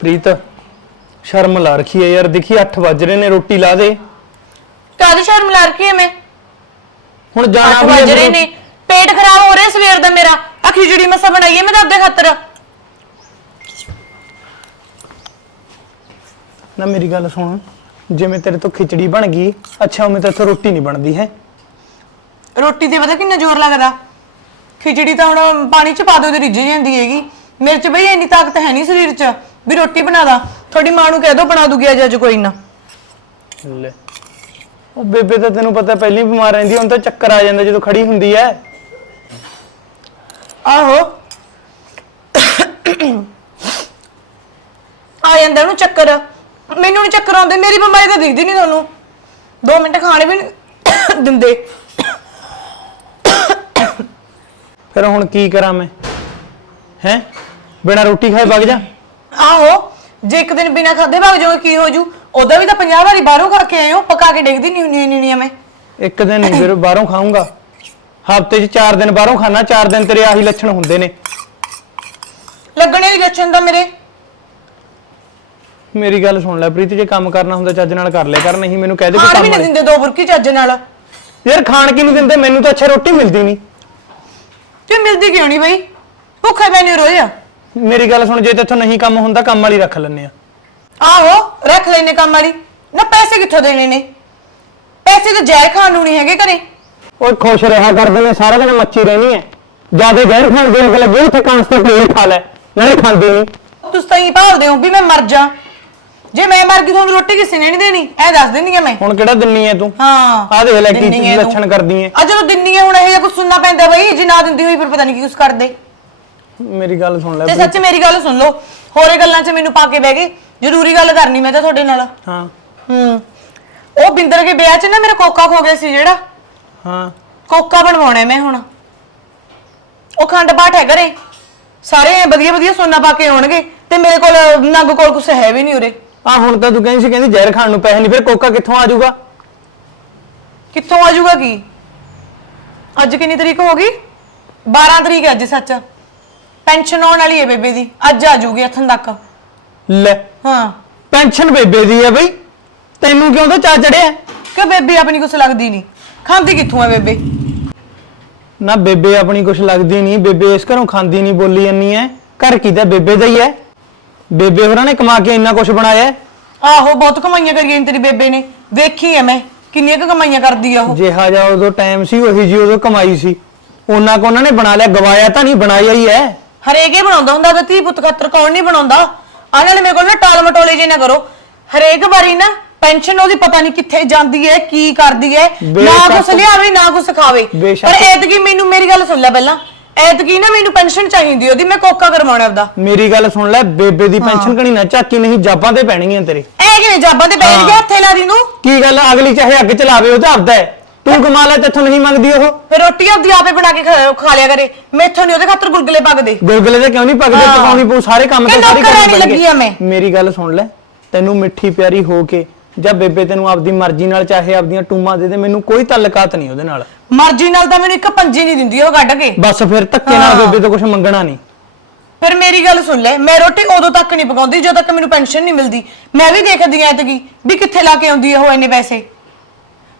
ਪ੍ਰੀਤ ਸ਼ਰਮ ਲਾ ਰੱਖੀ ਹੈ ਯਾਰ। ਦੇਖੀ 8 ਵੱਜ ਰਹੇ ਨੇ ਰੋਟੀ ਲਾ ਦੇ। ਕਾਦੀ ਸ਼ਰਮ ਲਾ ਰੱਖੀ ਐ ਮੈਂ? ਹੁਣ ਜਾਣਾ ਅੱਠ ਵੀ ਵੱਜ ਹੈ ਰਹੇ ਨੇ। ਪੇਟ ਖਰਾਬ ਹੋ ਰਿਹਾ ਸਵੇਰ ਦਾ ਮੇਰਾ। ਆ ਖਿਚੜੀ ਮਸਾ ਬਣਾਈ ਐ ਮੈਂ ਤਾਂ ਆਪਦੇ ਖਾਤਰ। ਨਾ ਮੇਰੀ ਗੱਲ ਸੁਣ। ਜਿਵੇਂ ਤੇਰੇ ਤੋਂ ਖਿਚੜੀ ਬਣ ਗਈ ਅੱਛਾ ਉਵੇਂ ਤਾਂ ਇੱਥੋਂ ਰੋਟੀ ਨਹੀਂ ਬਣਦੀ ਹੈ? ਰੋਟੀ ਤੇ ਪਤਾ ਕਿੰਨਾ ਜ਼ੋਰ ਲੱਗਦਾ? ਖਿਚੜੀ ਤਾਂ ਹੁਣ ਪਾਣੀ ਚ ਪਾ ਦੋ ਤੇ ਰਿੱਝ ਜਾਂਦੀ ਹੈਗੀ। ਮੇਰੇ ਚ ਬਈ ਇੰਨੀ ਤਾਕਤ ਹੈ ਨਹੀਂ ਸਰੀਰ ਚ। ਵੀ ਰੋਟੀ ਬਣਾ ਦਾਂ ਤੁਹਾਡੀ ਮਾਂ ਨੂੰ ਕਹਿ ਦੋ ਬਣਾ ਦੂਗੀ ਅੱਜ ਅੱਜ ਕੋਈ ਨਾ। ਲੈ। ਉਹ ਬੇਬੇ ਤਾਂ ਤੈਨੂੰ ਪਤਾ ਪਹਿਲਾਂ ਬਿਮਾਰ ਰਹਿੰਦੀ ਹੁਣ ਤਾਂ ਚੱਕਰ ਆ ਜਾਂਦਾ ਜਦੋਂ ਖੜੀ ਹੁੰਦੀ ਹੈ ਆਹੋ। ਆ ਜਾਂਦਾ ਉਹਨੂੰ ਚੱਕਰ। ਮੈਨੂੰ ਨਹੀਂ ਚੱਕਰ ਆਉਂਦੇ ਮੇਰੀ ਬਿਮਾਰੀ ਤਾਂ ਦਿਖਦੀ ਨਹੀਂ ਤੁਹਾਨੂੰ। 2 ਮਿੰਟ ਖਾਣੇ ਵੀ ਨੀ ਦਿੰਦੇ। ਫਿਰ ਹੁਣ ਕੀ ਕਰਾਂ ਮੈਂ? ਹੈ? ਬਿਨਾ ਰੋਟੀ ਖਾਏ ਵਗ ਜਾ। ਆਹੋ ਜੇ ਇੱਕ ਦਿਨ ਬਿਨਾ ਖਾਦੇ ਭਗ ਜਾਓਗੇ ਕੀ ਹੋ ਜੂ? ਉਹਦਾ ਵੀ ਤਾਂ 50 ਵਾਰੀ ਬਾਹਰੋਂ ਖਾ ਕੇ ਆਏ ਹੋ ਪਕਾ ਕੇ ਡੇਗਦੀ ਨਹੀਂ ਨਹੀਂ ਨਹੀਂ ਮੈਂ। ਇੱਕ ਦਿਨ ਨਹੀਂ ਫਿਰ ਬਾਹਰੋਂ ਖਾਊਂਗਾ। ਹਫ਼ਤੇ 'ਚ 4 ਦਿਨ ਬਾਹਰੋਂ ਖਾਣਾ 4 ਦਿਨ ਤੇਰੇ ਆਹੀ ਲੱਛਣ ਹੁੰਦੇ ਨੇ। ਲੱਗਣੇ ਦੀ ਲੱਛਣ ਦਾ ਮੇਰੇ। ਮੇਰੀ ਗੱਲ ਸੁਣ ਲੈ ਪ੍ਰੀਤ ਜੇ ਕੰਮ ਕਰਨਾ ਹੁੰਦਾ ਚੱਜ ਨਾਲ ਕਰ ਲਿਆ ਕਰ ਨਹੀਂ ਮੈਨੂੰ ਕਹਿ ਦੇ ਕੋਈ ਕੰਮ ਵਾਲੀ। ਦਿੰਦੇ ਦੋ ਬੁਰਕੀ ਚੱਜ ਨਾਲ। ਯਾਰ ਖਾਣ ਕੀ ਨੂੰ ਦਿੰਦੇ? ਮੈਨੂੰ ਤਾਂ ਅੱਛਾ ਰੋਟੀ ਮਿਲਦੀ ਨਹੀਂ। ਤੇ ਮਿਲਦੀ ਕਿਉਂ ਨਹੀਂ ਬਈ? ਭੁੱਖੇ ਬੈਨੇ ਰੋਏ ਆ। ਮੇਰੀ ਗੱਲ ਸੁਣ ਜੇ ਤੇਥੋਂ ਨਹੀਂ ਕੰਮ ਹੁੰਦਾ ਕੰਮ ਵਾਲੀ ਰੱਖ ਲੈਨੇ ਆ। ਆਹੋ ਰੱਖ ਲੈਨੇ ਕੰਮ ਵਾਲੀ। ਨਾ ਪੈਸੇ ਕਿੱਥੋਂ ਦੇਣੇ ਨੇ? ਪੈਸੇ ਤਾਂ ਜੈ ਖਾਣ ਨੂੰ ਨਹੀਂ ਹੈਗੇ ਘਰੇ। ਓਏ ਖੁਸ਼ ਰਿਹਾ ਕਰਦੇ ਨੇ ਸਾਰਾ ਦਿਨ ਮੱਚੀ ਰਹਿਣੀ ਹੈ ਜ਼ਿਆਦਾ ਜ਼ਹਿਰ ਖਾਣ ਦੇ ਅਗਲੇ ਲੱਗੇ ਉੱਥੇ ਕਾਂਸ ਤੇ ਖਾ ਲੈ ਨਾਲੇ ਖਾਂਦੇ ਨਹੀਂ ਤੁਸੀਂ ਤਾਂ ਹੀ ਭਾਲਦੇ ਹੋ ਵੀ ਮੈਂ ਮਰ ਜਾ। ਜੇ ਮੈਂ ਮਰ ਗਈ ਤੁਹਾਨੂੰ ਰੋਟੀ ਕਿਸੇ ਨੇ ਨਹੀਂ ਦੇਣੀ। ਐ ਦੱਸ ਦਿੰਦੀ ਆ ਮੈਂ। ਹੁਣ ਕਿਹੜਾ ਦਿੰਨੀ ਐ ਤੂੰ? ਹਾਂ। ਆਹ ਦੇਖ ਲੈ ਕੀ ਦਿੰਨੀ ਐ ਤੂੰ। ਲੱਛਣ ਕਰਦੀ ਐ। ਆ ਜਦੋਂ ਦਿੰਨੀ ਹੈ ਹੁਣ ਇਹ ਜਿਹਾ ਕੁਝ ਸੁਣਨਾ ਪੈਂਦਾ ਬਈ ਜੇ ਨਾ ਦਿੰਦੀ ਹੋਈ ਫਿਰ ਪਤਾ ਨਹੀਂ ਕੀ ਕੁਝ ਕਰਦੇ। ਮੇਰੀ ਗੱਲ ਸੁਣ ਲੈ ਤੇ ਸੱਚ ਮੇਰੀ ਗੱਲ ਸੁਣ ਲਓ। ਹੋਰੇ ਗੱਲਾਂ 'ਚ ਮੈਨੂੰ ਪਾ ਕੇ ਬਹਿ ਗਏ। ਜ਼ਰੂਰੀ ਗੱਲ ਕਰਨੀ ਮੈਂ ਤਾਂ ਤੁਹਾਡੇ ਨਾਲ। ਹਾਂ। ਹੂੰ। ਉਹ ਬਿੰਦਰ ਕੇ ਵਿਆਹ 'ਚ ਨਾ ਮੇਰਾ ਕੋਕਾ ਖੋ ਗਿਆ ਸੀ ਜਿਹੜਾ। ਹਾਂ। ਕੋਕਾ ਬਣਵਾਉਣਾ ਮੈਂ ਹੁਣ। ਉਹ ਖੰਡ ਬਾਟ ਹੈ ਘਰੇ। ਸਾਰੇ ਵਧੀਆ ਵਧੀਆ ਸੋਨਾ ਪਾ ਕੇ ਆਉਣਗੇ। ਤੇ ਮੇਰੇ ਕੋਲ ਨੱਗ ਕੋਲ ਕੁਛ ਹੈ ਵੀ ਨਹੀਂ ਉਰੇ। ਆ ਹੁਣ ਤਾਂ ਤੂੰ ਕਹਿੰਦੀ ਸੀ ਕਹਿੰਦੀ ਜ਼ਹਿਰ ਖਾਣ ਨੂੰ ਪੈਸੇ ਨਹੀਂ ਫਿਰ ਕੋਕਾ ਕਿੱਥੋਂ ਆ ਜਾਊਗਾ? ਕਿੱਥੋਂ ਆ ਜਾਊਗਾ ਕੀ? ਅੱਜ ਕਿੰਨੀ ਤਰੀਕ ਹੋ ਗਈ? 12 ਤਰੀਕ ਹੈ ਅੱਜ ਸੱਚ। ਪੈਨਸ਼ਨ ਆਉਣ ਵਾਲੀ ਹੈ ਬੇਬੇ ਦੀ ਅੱਜ ਆ ਜਾਊਗੀ ਹੱਥਾਂ ਤੱਕ। ਲੈ ਹਾਂ। ਪੈਨਸ਼ਨ ਬੇਬੇ ਦੀ ਐ ਬਈ। ਤੈਨੂੰ ਕਿਉਂ ਤਾਂ ਚਾ ਚੜਿਆ? ਕਿ ਬੇਬੇ ਆਪਣੀ ਕੁਛ ਲੱਗਦੀ ਨਹੀਂ? ਖਾਂਦੀ ਕਿੱਥੋਂ ਹੈ ਬੇਬੇ? ਨਾ ਬੇਬੇ ਆਪਣੀ ਕੁਛ ਲੱਗਦੀ ਨਹੀਂ ਬੇਬੇ ਇਸ ਘਰੋਂ ਖਾਂਦੀ ਨਹੀਂ ਬੋਲੀ ਜੰਨੀ ਐ ਘਰ ਕੀ ਤਾਂ ਬੇਬੇ ਦਾ ਹੀ ਐ ਬੇਬੇ ਹੋਰਾਂ ਨੇ ਕਮਾ ਕੇ ਇੰਨਾ ਕੁਛ ਬਣਾਇਆ ਹੈ। ਆਹੋ ਬਹੁਤ ਕਮਾਈਆਂ ਕਰੀਆਂ ਨੇ ਤੇਰੀ ਬੇਬੇ ਨੇ। ਵੇਖੀ ਐ ਮੈਂ ਕਿੰਨੀਆਂ ਕੁ ਕਮਾਈਆਂ ਕਰਦੀ ਆ ਉਹ। ਜਿਹਾ ਜਾ ਉਦੋਂ ਟਾਈਮ ਸੀ ਉਹੀ ਜੀ ਉਦੋਂ ਕਮਾਈ ਸੀ। ਉਹਨਾਂ ਕੋ ਉਹਨਾਂ ਨੇ ਬਣਾ ਲਿਆ ਗਵਾਇਆ ਤਾਂ ਨਹੀਂ ਬਣਾਇਆ ਹੀ ਐ ਹਰੇਕ ਹੀ ਬਣਾਉਂਦਾ ਹੁੰਦਾ ਤੇ ਧੀ ਪੁੱਤ ਖਾਤਰ ਕੌਣ ਨਹੀਂ ਬਣਾਉਂਦਾ। ਆ ਨਾਲੇ ਮੇਰੇ ਕੋਲ ਨਾ ਟਾਲ ਮਟੋਲੇ ਜੇ ਨਾ ਕਰੋ। ਹਰੇਕ ਵਾਰੀ ਨਾ ਪੈਨਸ਼ਨ ਉਹਦੀ ਪਤਾ ਨਹੀਂ ਕਿੱਥੇ ਜਾਂਦੀ ਹੈ ਕੀ ਕਰਦੀ ਹੈ ਨਾ ਬੇਸ਼ੱਕ- ਕੁਛ ਲਿਆਵੇ ਨਾ ਕੁਛ ਖਾਵੇ। ਬੇਸ਼ੱਕ- ਪਰ ਐਤਕੀ ਮੈਨੂੰ ਮੇਰੀ ਗੱਲ ਸੁਣ ਲੈ ਪਹਿਲਾਂ। ਐਤਕੀ ਨਾ ਮੈਨੂੰ ਪੈਨਸ਼ਨ ਚਾਹੀਦੀ ਉਹਦੀ ਮੈਂ ਕੋਕਾ ਕਰਵਾਉਣਾ ਆਪਦਾ। ਮੇਰੀ ਗੱਲ ਸੁਣ ਲੈ ਬੇਬੇ ਦੀ ਪੈਨਸ਼ਨ ਕਣੀ ਨਾ ਝਾਕੀ ਨਹੀਂ ਜਾਬਾਂ ਤੇ ਪੈਣਗੀਆਂ ਤੇਰੇ। ਐ ਕਿਵੇਂ ਜਾਬਾਂ ਤੇ ਬੈਠ ਗਿਆ ਹੱਥੇ ਲਾ ਦੀ ਨੂੰ? ਕੀ ਗੱਲ ਅਗਲੀ ਚਾਹੇ ਅੱਗ ਚਲਾਵੇ ਉਹ ਤਾਂ ਆਪਦਾ ਹੈ। ਤੂੰ ਕਮਾ ਲੈ ਤੇਥੋਂ ਨਹੀਂ ਮੰਗਦੀ ਉਹ। ਰੋਟੀ ਆਪਦੀ ਆਪੇ ਬਣਾ ਕੇ ਖਾ ਖਾ ਲਿਆ ਕਰੇ। ਮੈਥੋਂ ਨਹੀਂ ਉਹਦੇ ਖਾਤਰ ਗੁਲਗੁਲੇ ਪੱਕਦੇ ਗੁਲਗੁਲੇ ਤੇ ਕਿਉਂ ਨਹੀਂ ਪੱਕਦੇ ਹਾਂ। ਪਕਾਉਣੀ ਪਊ ਸਾਰੇ ਕੰਮ ਤੇ ਸਾਰੀ ਨੌਕਰਾਣੀ ਕਰਨੀ ਲੱਗੀ ਆ ਮੈਂ। ਮੇਰੀ ਗੱਲ ਸੁਣ ਲੈ ਤੈਨੂੰ ਮਿੱਠੀ ਪਿਆਰੀ ਹੋ ਕੇ ਜਾਂ ਬੇਬੇ ਤੈਨੂੰ ਆਪਦੀ ਮਰਜ਼ੀ ਨਾਲ ਚਾਹੇ ਆਪਦੀਆਂ ਟੂਮਾਂ ਦੇ ਦੇ ਮੈਨੂੰ ਕੋਈ ਤਾਲੁਕਾਤ ਨਹੀਂ ਉਹਦੇ ਨਾਲ। ਮਰਜ਼ੀ ਨਾਲ ਤਾਂ ਮੈਨੂੰ ਇੱਕ ਪੰਜੀ ਨਹੀਂ ਦਿੰਦੀ ਉਹ ਕੱਢ ਕੇ। ਬਸ ਫਿਰ ਧੱਕੇ ਨਾਲ। ਬੇਬੇ ਤੋਂ ਕੁਝ ਮੰਗਣਾ ਨਹੀਂ। ਫਿਰ ਮੇਰੀ ਗੱਲ ਸੁਣ ਲੈ ਮੈਂ ਰੋਟੀ ਉਦੋਂ ਤੱਕ ਨਹੀਂ ਪਕਾਉਂਦੀ ਜਦੋਂ ਤੱਕ ਮੈਨੂੰ ਪੈਨਸ਼ਨ ਨਹੀਂ ਮਿਲਦੀ। ਮੈਂ ਵੀ ਦੇਖਦੀ ਐ ਐਤਕੀ ਵੀ ਕਿੱਥੇ ਲਾ ਕੇ ਆਉਂਦੀ ਐ ਉਹ ਇੰਨੇ ਪੈਸੇ।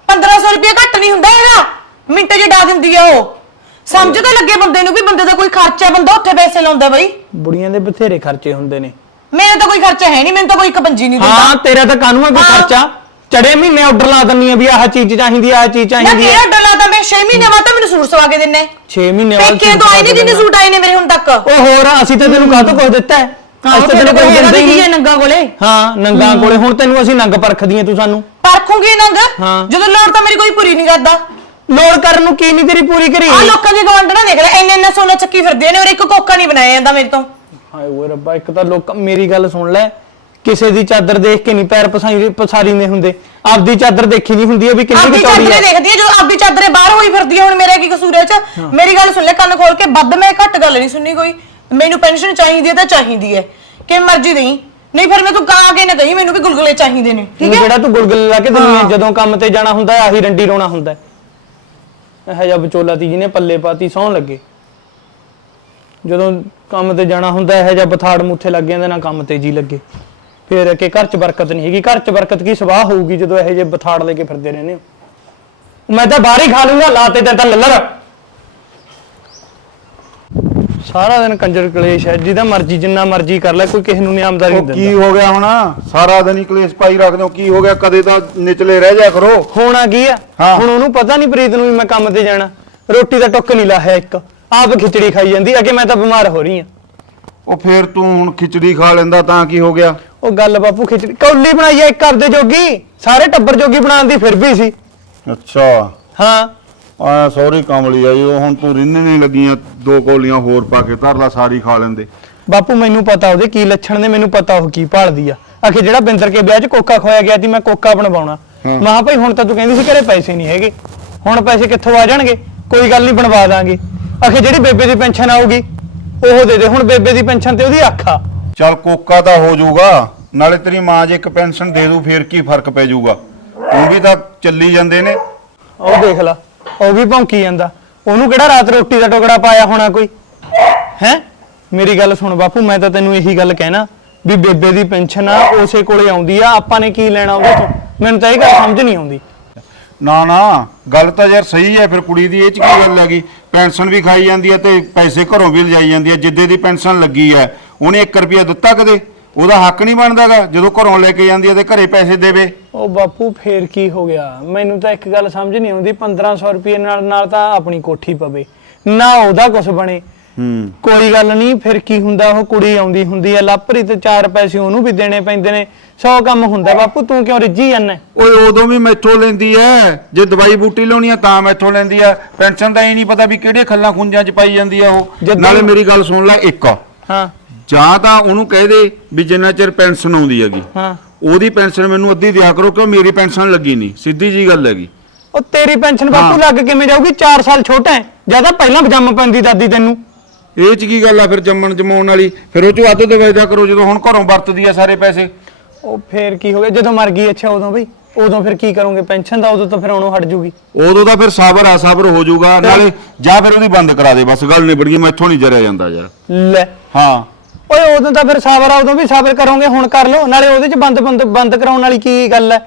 1500 ਰੁਪਏ ਘੱਟ ਨਹੀਂ ਹੁੰਦਾ ਇਹਦਾ। ਮਿੰਟ ਚ ਡਾ ਦਿੰਦੀ ਐ ਉਹ। ਸਮਝ ਤਾਂ ਲੱਗੇ ਬੰਦੇ ਨੂੰ ਵੀ ਬੰਦੇ ਦਾ ਕੋਈ ਖਰਚਾ ਬੰਦਾ ਉੱਥੇ ਪੈਸੇ ਲਾਉਂਦਾ ਬਈ। ਬੁੜੀਆਂ ਦੇ ਬਥੇਰੇ ਖਰਚੇ ਹੁੰਦੇ ਨੇ। ਮੇਰੇ ਤਾਂ ਕੋਈ ਖਰਚਾ ਹੈ ਨਹੀਂ ਮੈਨੂੰ ਤਾਂ ਕੋਈ ਇੱਕ ਪੰਜੀ ਨਹੀਂ ਦਿੰਦਾ। ਹਾਂ ਤੇਰਾ ਤਾਂ ਕਾਨੂੰਨ ਕੋਈ ਹਾਂ। ਖਰਚਾ? ਚੜੇ ਮਹੀਨੇ ਆਰਡਰ ਲਾ ਦਿੰਨੀ ਆ ਵੀ ਆਹ ਚੀਜ਼ ਚਾਹੀਦੀ ਆ ਆਹ ਚੀਜ਼ ਨਾ ਚਾਹੀਦੀ ਆ। ਤੇਰਾ ਡੋਲਾ ਤਾਂ? ਮੈਂ 6 ਮਹੀਨੇ ਬਾਅਦ ਤਾਂ ਮੈਨੂੰ ਸੂਟ ਸਵਾ ਕੇ ਦਿੰਨੇ। 6 ਮਹੀਨੇ ਬਾਅਦ ਪੇਕੇ ਤੋਂ ਨਹੀਂ ਜਿੰਨੇ ਸੂਟ ਆਏ ਨੇ ਮੇਰੇ ਹੁਣ ਤੱਕ। ਉਹ ਹੋਰ ਅਸੀਂ ਤਾਂ ਤੈਨੂੰ ਕਾਹਤੋਂ ਕੁਝ ਦਿੱਤਾ ਹੈ? ਅਸੀਂ ਤਾਂ ਤੈਨੂੰ ਕੁਝ ਦਿੰਦੇ ਹੀ ਨਹੀਂ। ਨੰਗਾ ਕੋਲੇ? ਹਾਂ ਨੰਗਾ ਕੋਲੇ। ਹੁਣ ਤੈਨੂੰ ਅਸੀਂ ਨੰਗ ਪਰਖਦੀਆਂ ਤੂੰ ਸਾਨੂੰ। ਪਰਖੂਗੀ ਨੰਗ? ਹਾਂ। ਜਦੋਂ ਲੋੜ ਤਾਂ ਮੇਰੀ ਕੋਈ ਪੂਰੀ ਨਹੀਂ ਕਰਦਾ। ਲੋੜ ਕਰਨ ਨੂੰ ਕੀ ਨਹੀਂ ਤੇਰੀ ਪੂਰੀ ਕਰੀ? ਆ ਲੋਕਾਂ ਦੀ ਗਵੰਡਣਾ ਦੇਖ ਲੈ ਇੰਨੇ ਇੰਨੇ ਸੋਨਾ ਚੱਕੀ ਫਿਰਦੇ ਨੇ ਔਰ ਇੱਕ ਕੋਕਾ ਨਹੀਂ ਬਣਾਇਆ ਜਾਂਦਾ ਮੇਰੇ ਤੋਂ। ਹਾਏ ਓਏ ਰੱਬਾ ਇੱਕ ਤਾਂ ਲੋਕ ਮੇਰੀ ਗੱਲ ਸੁਣ ਲੈ। ਕਿਸੇ ਦੀ ਚਾਦਰ ਦੇਖ ਕੇ ਨਹੀਂ ਪੈਰ ਪਸਾਰੀ ਪਸਾਰੀ ਨੇ ਹੁੰਦੇ। ਆਪਦੀ ਚਾਦਰ ਦੇਖੀ ਨਹੀਂ ਹੁੰਦੀ ਹੈ ਵੀ ਕਿੰਨੀ ਆਪਦੀ ਕੁ ਚੌੜੀ ਚਾਦਰੇ ਹੈ ਦੇਖਦੀ ਹੈ ਜਦੋਂ ਆਪਦੀ ਚਾਦਰੇ ਬਾਹਰ ਹੋਈ ਫਿਰਦੀ ਹੈ ਹੁਣ ਮੇਰਾ ਕੀ ਕਸੂਰ ਹੈ ਚ? ਮੇਰੀ ਗੱਲ ਸੁਣ ਲੈ ਕੰਨ ਖੋਲ ਕੇ ਵੱਧ ਮੈਂ ਘੱਟ ਗੱਲ ਨਹੀਂ ਸੁਣਨੀ ਕੋਈ। ਮੈਨੂੰ ਪੈਨਸ਼ਨ ਚਾਹੀਦੀ ਹੈ ਤਾਂ ਚਾਹੀਦੀ ਹੈ ਕਿ ਮਰਜ਼ੀ ਦੇਈ। ਨਹੀਂ ਫਿਰ ਮੈਂ ਤੂੰ ਕਹਾ ਕੇ ਨਾ ਕਹੀ ਮੈਨੂੰ ਵੀ ਗੁਲਗੁਲੇ ਚਾਹੀਦੇ ਨੇ ਠੀਕ ਹੈ? ਜਿਹੜਾ ਤੂੰ ਗੁਲਗੁਲੇ ਲਾ ਕੇ ਦਿੰਦੀ ਹੈ। ਜਦੋਂ ਕੰਮ ਤੇ ਜਾਣਾ ਹੁੰਦਾ ਹੈ, ਆਹੀ ਰੰਡੀ ਰੋਣਾ ਹੁੰਦਾ। ਹੈ। ਇਹੋ ਜਿਹਾ ਵਿਚੋਲਾ ਤੀ ਜਿਹਨੇ ਪੱਲੇ ਪਾਤੀ ਸੌਂ ਲੱਗੇ। ਜਦੋਂ ਕੰਮ ਤੇ ਜਾਣਾ ਹੁੰਦਾ ਇਹ ਜਾਂ ਬਥਾੜ ਮੁੱਥੇ ਲੱਗ ਜਾਂਦੇ ਨਾ ਕੰਮ ਤੇ ਜੀ ਲੱਗੇ। ਫੇਰ ਕਿ ਘਰ 'ਚ ਬਰਕਤ ਨਹੀਂ ਹੈਗੀ। ਘਰ 'ਚ ਬਰਕਤ ਕੀ? ਸਵਾਹ ਹੋਊਗੀ ਜਦੋਂ ਇਹੋ ਜਿਹੇ ਬਥਾੜ ਲੈ ਕੇ ਫਿਰਦੇ ਰਹਿੰਦੇ ਹੋ। ਮੈਂ ਤਾਂ ਬਾਹਰ ਹੀ ਖਾ ਲੂੰਗਾ ਲਾਤੇ ਤੇ ਤਾਂ ਲੱਲਰ ਸਾਰਾ ਦਿਨ ਕੰਜਰ ਕਲੇਸ਼ ਹੈ। ਜਿਹਦਾ ਮਰਜ਼ੀ ਜਿੰਨਾ ਮਰਜ਼ੀ ਕਰ ਲੈ ਕੋਈ ਕਿਸੇ ਨੂੰ ਨਹੀਂ ਆਮਦਾਰੀ ਉਹ ਨਹੀਂ ਕੀ ਦਿੰਦਾ ਹੋ ਗਿਆ ਹੁਣ? ਸਾਰਾ ਦਿਨ ਹੀ ਕਲੇਸ਼ ਪਾਈ ਰੱਖਦੇ ਹੋ। ਕੀ ਹੋ ਗਿਆ? ਕਦੇ ਤਾਂ ਨਿਚਲੇ ਰਹਿ ਜਾ ਕਰੋ। ਹੋਣਾ ਕੀ ਆ? ਹਾਂ। ਹੁਣ ਉਹਨੂੰ ਪਤਾ ਨਹੀਂ ਪ੍ਰੀਤ ਨੂੰ ਵੀ ਮੈਂ ਕੰਮ ਤੇ ਜਾਣਾ। ਰੋਟੀ ਦਾ ਟੁੱਕ ਨਹੀਂ ਲਾਹਿਆ ਇੱਕ। ਆਪ ਖਿਚੜੀ ਖਾਈ ਜਾਂਦੀ ਅੱਗੇ ਮੈਂ ਤਾਂ ਬਿਮਾਰ ਹੋ ਰਹੀ ਆ। ਉਹ ਫੇਰ ਤੂੰ ਹੁਣ ਖਿਚੜੀ ਖਾ ਲੈਂਦਾ ਤਾਂ ਕੀ ਹੋ ਗਿਆ? ਉਹ ਗੱਲ ਬਾਪੂ ਖਿਚੜੀ ਕੌਲੀ ਬਣਾਈ ਆ ਇੱਕ ਆਪਦੇ ਜੋਗੀ ਸਾਰੇ ਟੱਬਰ ਜੋਗੀ ਬਣਾਉਣ ਦੀ ਫਿਰ ਵੀ ਸੀ। ਅੱਛਾ। ਹਾਂ। ਆ ਸੌਰੀ ਕਮਲੀ ਆਈ ਉਹ ਹੁਣ ਤੂੰ ਰਿੰਨੇ ਨਹੀਂ ਲੱਗੀਆਂ ਦੋ ਕੋਲੀਆਂ ਹੋਰ ਪਾ ਕੇ ਧਰ ਲਾ ਸਾਰੀ ਖਾ ਲੈਂਦੇ। ਬਾਪੂ ਮੈਨੂੰ ਪਤਾ ਉਹਦੇ ਕੀ ਲੱਛਣ ਨੇ ਮੈਨੂੰ ਪਤਾ ਉਹ ਕੀ ਭਾਲਦੀ ਆ। ਆਖੇ ਜਿਹੜਾ ਬਿੰਦਰ ਕੇ ਵਿਆਹ 'ਚ ਕੋਕਾ ਖੋਇਆ ਗਿਆ ਸੀ ਮੈਂ ਕੋਕਾ ਬਣਵਾਉਣਾ। ਮਾਂ ਭਾਈ ਹੁਣ ਤਾਂ ਤੂੰ ਕਹਿੰਦੀ ਸੀ ਘਰੇ ਪੈਸੇ ਨਹੀਂ ਹੈਗੇ। ਹੁਣ ਪੈਸੇ ਕਿੱਥੋਂ ਆ ਜਾਣਗੇ? ਕੋਈ ਗੱਲ ਨਹੀਂ ਬਣਵਾ ਦਾਂਗੇ। ਆਖੇ ਜਿਹੜੀ ਬੇਬੇ ਦੀ ਪੈਨਸ਼ਨ ਆਊਗੀ ਉਹ ਦੇ ਦੇ। ਹੁਣ ਬੇਬੇ ਦੀ ਪੈਨਸ਼ਨ ਤੇ ਉਹਦੀ ਅੱਖ ਚੱਲ ਕੋਕਾ ਤਾਂ ਹੋ ਜਾਊਗਾ ਨਾਲੇ ਤੇਰੀ ਮਾਂ ਜੇ ਇੱਕ ਪੈਨਸ਼ਨ ਦੇ ਦੂ ਫੇਰ ਕੀ ਫ਼ਰਕ ਪੈ ਜਾਊਗਾ? ਤੂੰ ਵੀ ਤਾਂ ਚੱਲੀ ਜਾਂਦੇ ਨੇ। ਉਹ ਦੇਖ ਲਾ ਉਹ ਵੀ ਭੌਂਕੀ ਜਾਂਦਾ। ਉਹਨੂੰ ਕਿਹੜਾ ਰਾਤ ਰੋਟੀ ਦਾ ਟੁਕੜਾ ਪਾਇਆ ਹੋਣਾ ਕੋਈ? ਹੈ? ਮੇਰੀ ਗੱਲ ਸੁਣ ਬਾਪੂ ਮੈਂ ਤਾਂ ਤੈਨੂੰ ਇਹੀ ਗੱਲ ਕਹਿਣਾ ਵੀ ਬੇਬੇ ਦੀ ਪੈਨਸ਼ਨ ਆ ਉਸੇ ਕੋਲੇ ਆਉਂਦੀ ਆ। ਆਪਾਂ ਨੇ ਕੀ ਲੈਣਾ ਉਹਦੇ ਤੋਂ? ਮੈਨੂੰ ਤਾਂ ਇਹ ਗੱਲ ਸਮਝ ਨਹੀਂ ਆਉਂਦੀ। ਨਾ ਨਾ, ਗੱਲ ਤਾਂ ਯਾਰ ਸਹੀ ਹੈ, ਫਿਰ ਕੁੜੀ ਦੀ ਇਹ ਚ ਕੀ ਗੱਲ ਹੈਗੀ? ਪੈਨਸ਼ਨ ਵੀ ਖਾਈ ਜਾਂਦੀ ਹੈ ਤੇ ਪੈਸੇ ਘਰੋਂ ਵੀ ਲਿਜਾਈ ਜਾਂਦੀ ਹੈ, ਜਿੱਦੇ ਦੀ ਪੈਨਸ਼ਨ ਲੱਗੀ ਹੈ, ਉਹਨੇ 1 ਰੁਪਿਆ ਦਿੱਤਾ ਕਦੇ? ਉਹਦਾ ਹੱਕ ਨਹੀਂ ਬਣਦਾਗਾ ਜਦੋਂ ਘਰੋਂ ਲੈ ਕੇ ਜਾਂਦੀ ਹੈ ਤੇ ਘਰੇ ਪੈਸੇ ਦੇਵੇ। ਉਹ ਬਾਪੂ, ਫੇਰ ਕੀ ਹੋ ਗਿਆ? ਮੈਨੂੰ ਤਾਂ ਇੱਕ ਗੱਲ ਸਮਝ ਨਹੀਂ ਆਉਂਦੀ 1500 ਰੁਪਏ ਨਾਲ ਨਾਲ ਤਾਂ ਆਪਣੀ ਕੋਠੀ ਪਵੇ। ਨਾ ਉਹਦਾ ਕੁਝ ਬਣੇ ਹੂੰ ਕੋਈ ਗੱਲ ਨਹੀਂ ਫਿਰ ਕੀ ਹੁੰਦਾ? ਉਹ ਕੁੜੀ ਆਉਂਦੀ ਹੁੰਦੀ ਆ ਲਾਪਰੀ ਤੇ ਚਾਰ ਪੈਸੇ ਉਹਨੂੰ ਵੀ ਦੇਣੇ ਪੈਂਦੇ ਨੇ। ਸੌ ਕੰਮ ਹੁੰਦਾ। ਬਾਪੂ ਤੂੰ ਕਿਉਂ ਰਿੱਝੀ ਜਾਂਦਾ? ਓਏ ਉਦੋਂ ਵੀ ਮੈਥੋਂ ਲੈਂਦੀ ਐ। ਜੇ ਦਵਾਈ ਬੂਟੀ ਲਾਉਣੀ ਆ ਤਾਂ ਮੈਥੋਂ ਲੈਂਦੀ ਐ ਪੈਨਸ਼ਨ ਦਾ ਇਹ ਨਹੀਂ ਪਤਾ ਵੀ ਕਿਹੜੇ ਖੱਲਾਂ ਖੁੰਝਾਂ ਚ ਪਾਈ ਜਾਂਦੀ ਆ ਉਹ। ਜਦੋਂ- ਨਾਲੇ ਮੇਰੀ ਗੱਲ ਸੁਣ ਲੈ ਇੱਕ। ਹਾਂ। ਜਾਂ ਤਾਂ ਉਹਨੂੰ ਕਹਿ ਦੇ ਵੀ ਜਿੰਨਾ ਚਿਰ ਪੈਨਸ਼ਨ ਆਉਂਦੀ ਹੈਗੀ। ਹਾਂ। ਉਹਦੀ ਪੈਨਸ਼ਨ ਮੈਨੂੰ ਅੱਧੀ ਦਿਆ ਕਰੋ ਕਿਉਂ ਮੇਰੀ ਪੈਨਸ਼ਨ ਲੱਗੀ ਨਹੀਂ? ਸਿੱਧੀ ਜੀ ਗੱਲ ਹੈਗੀ। ਉਹ ਤੇਰੀ ਪੈਨਸ਼ਨ ਬਾਪੂ ਹਾਂ। ਲੱਗ ਕਿਵੇਂ ਜਾਊਗੀ? 4 ਸਾਲ ਛੋਟਾ ਹੈ। ਜ਼ਿਆਦਾ ਪਹਿਲਾਂ ਜੰਮ ਪੈਂਦੀ ਦਾਦੀ ਤੈਨੂੰ। ਇਹ ਚ ਕੀ ਗੱਲ ਆ ਫਿਰ ਜੰਮਣ ਜਮਾਉਣ ਵਾਲੀ? ਫਿਰ ਉਹ ਚੋਂ ਅੱਧ ਦਵਾਈ ਦਿਆ ਕਰੋ ਜਦੋਂ ਹੁਣ ਘਰੋਂ ਵਰਤਦੀ ਆ ਸਾਰੇ ਪੈਸੇ। ਉਹ ਫੇਰ ਕੀ ਹੋ ਗਿਆ? ਜਦੋਂ ਮਰ ਗਈ ਅੱਛਾ ਉਦੋਂ ਬਈ। ਉਦੋਂ ਫਿਰ ਕੀ ਕਰੋਗੇ? ਪੈਨਸ਼ਨ ਦਾ ਉਦੋਂ ਤਾਂ ਫਿਰ ਉਹਨੂੰ ਹਟ ਜੂਗੀ। ਉਦੋਂ ਤਾਂ ਫਿਰ ਸਬਰ ਆ ਸਬਰ ਹੋ ਜਾਊਗਾ ਨਾਲੇ ਜਾਂ ਫਿਰ ਉਹਦੀ ਬੰਦ ਕਰਾ ਦੇ ਬਸ ਗੱਲ ਨਿਬੜ ਗਈ ਮੈਥੋਂ ਨਹੀਂ ਜਰਿਆ ਜਾਂਦਾ ਯਾਰ। ਲੈ। ਹਾਂ। ਓਏ ਉਦੋਂ ਤਾਂ ਫਿਰ ਸਾਬਰ ਆ ਉਦੋਂ ਵੀ ਸਾਬਰ ਕਰੋਗੇ ਹੁਣ ਕਰ ਲਓ। ਨਾਲੇ ਉਹਦੇ ਚ ਬੰਦ ਬੰਦ ਬੰਦ ਕਰਾਉਣ ਵਾਲੀ ਕੀ ਗੱਲ ਹੈ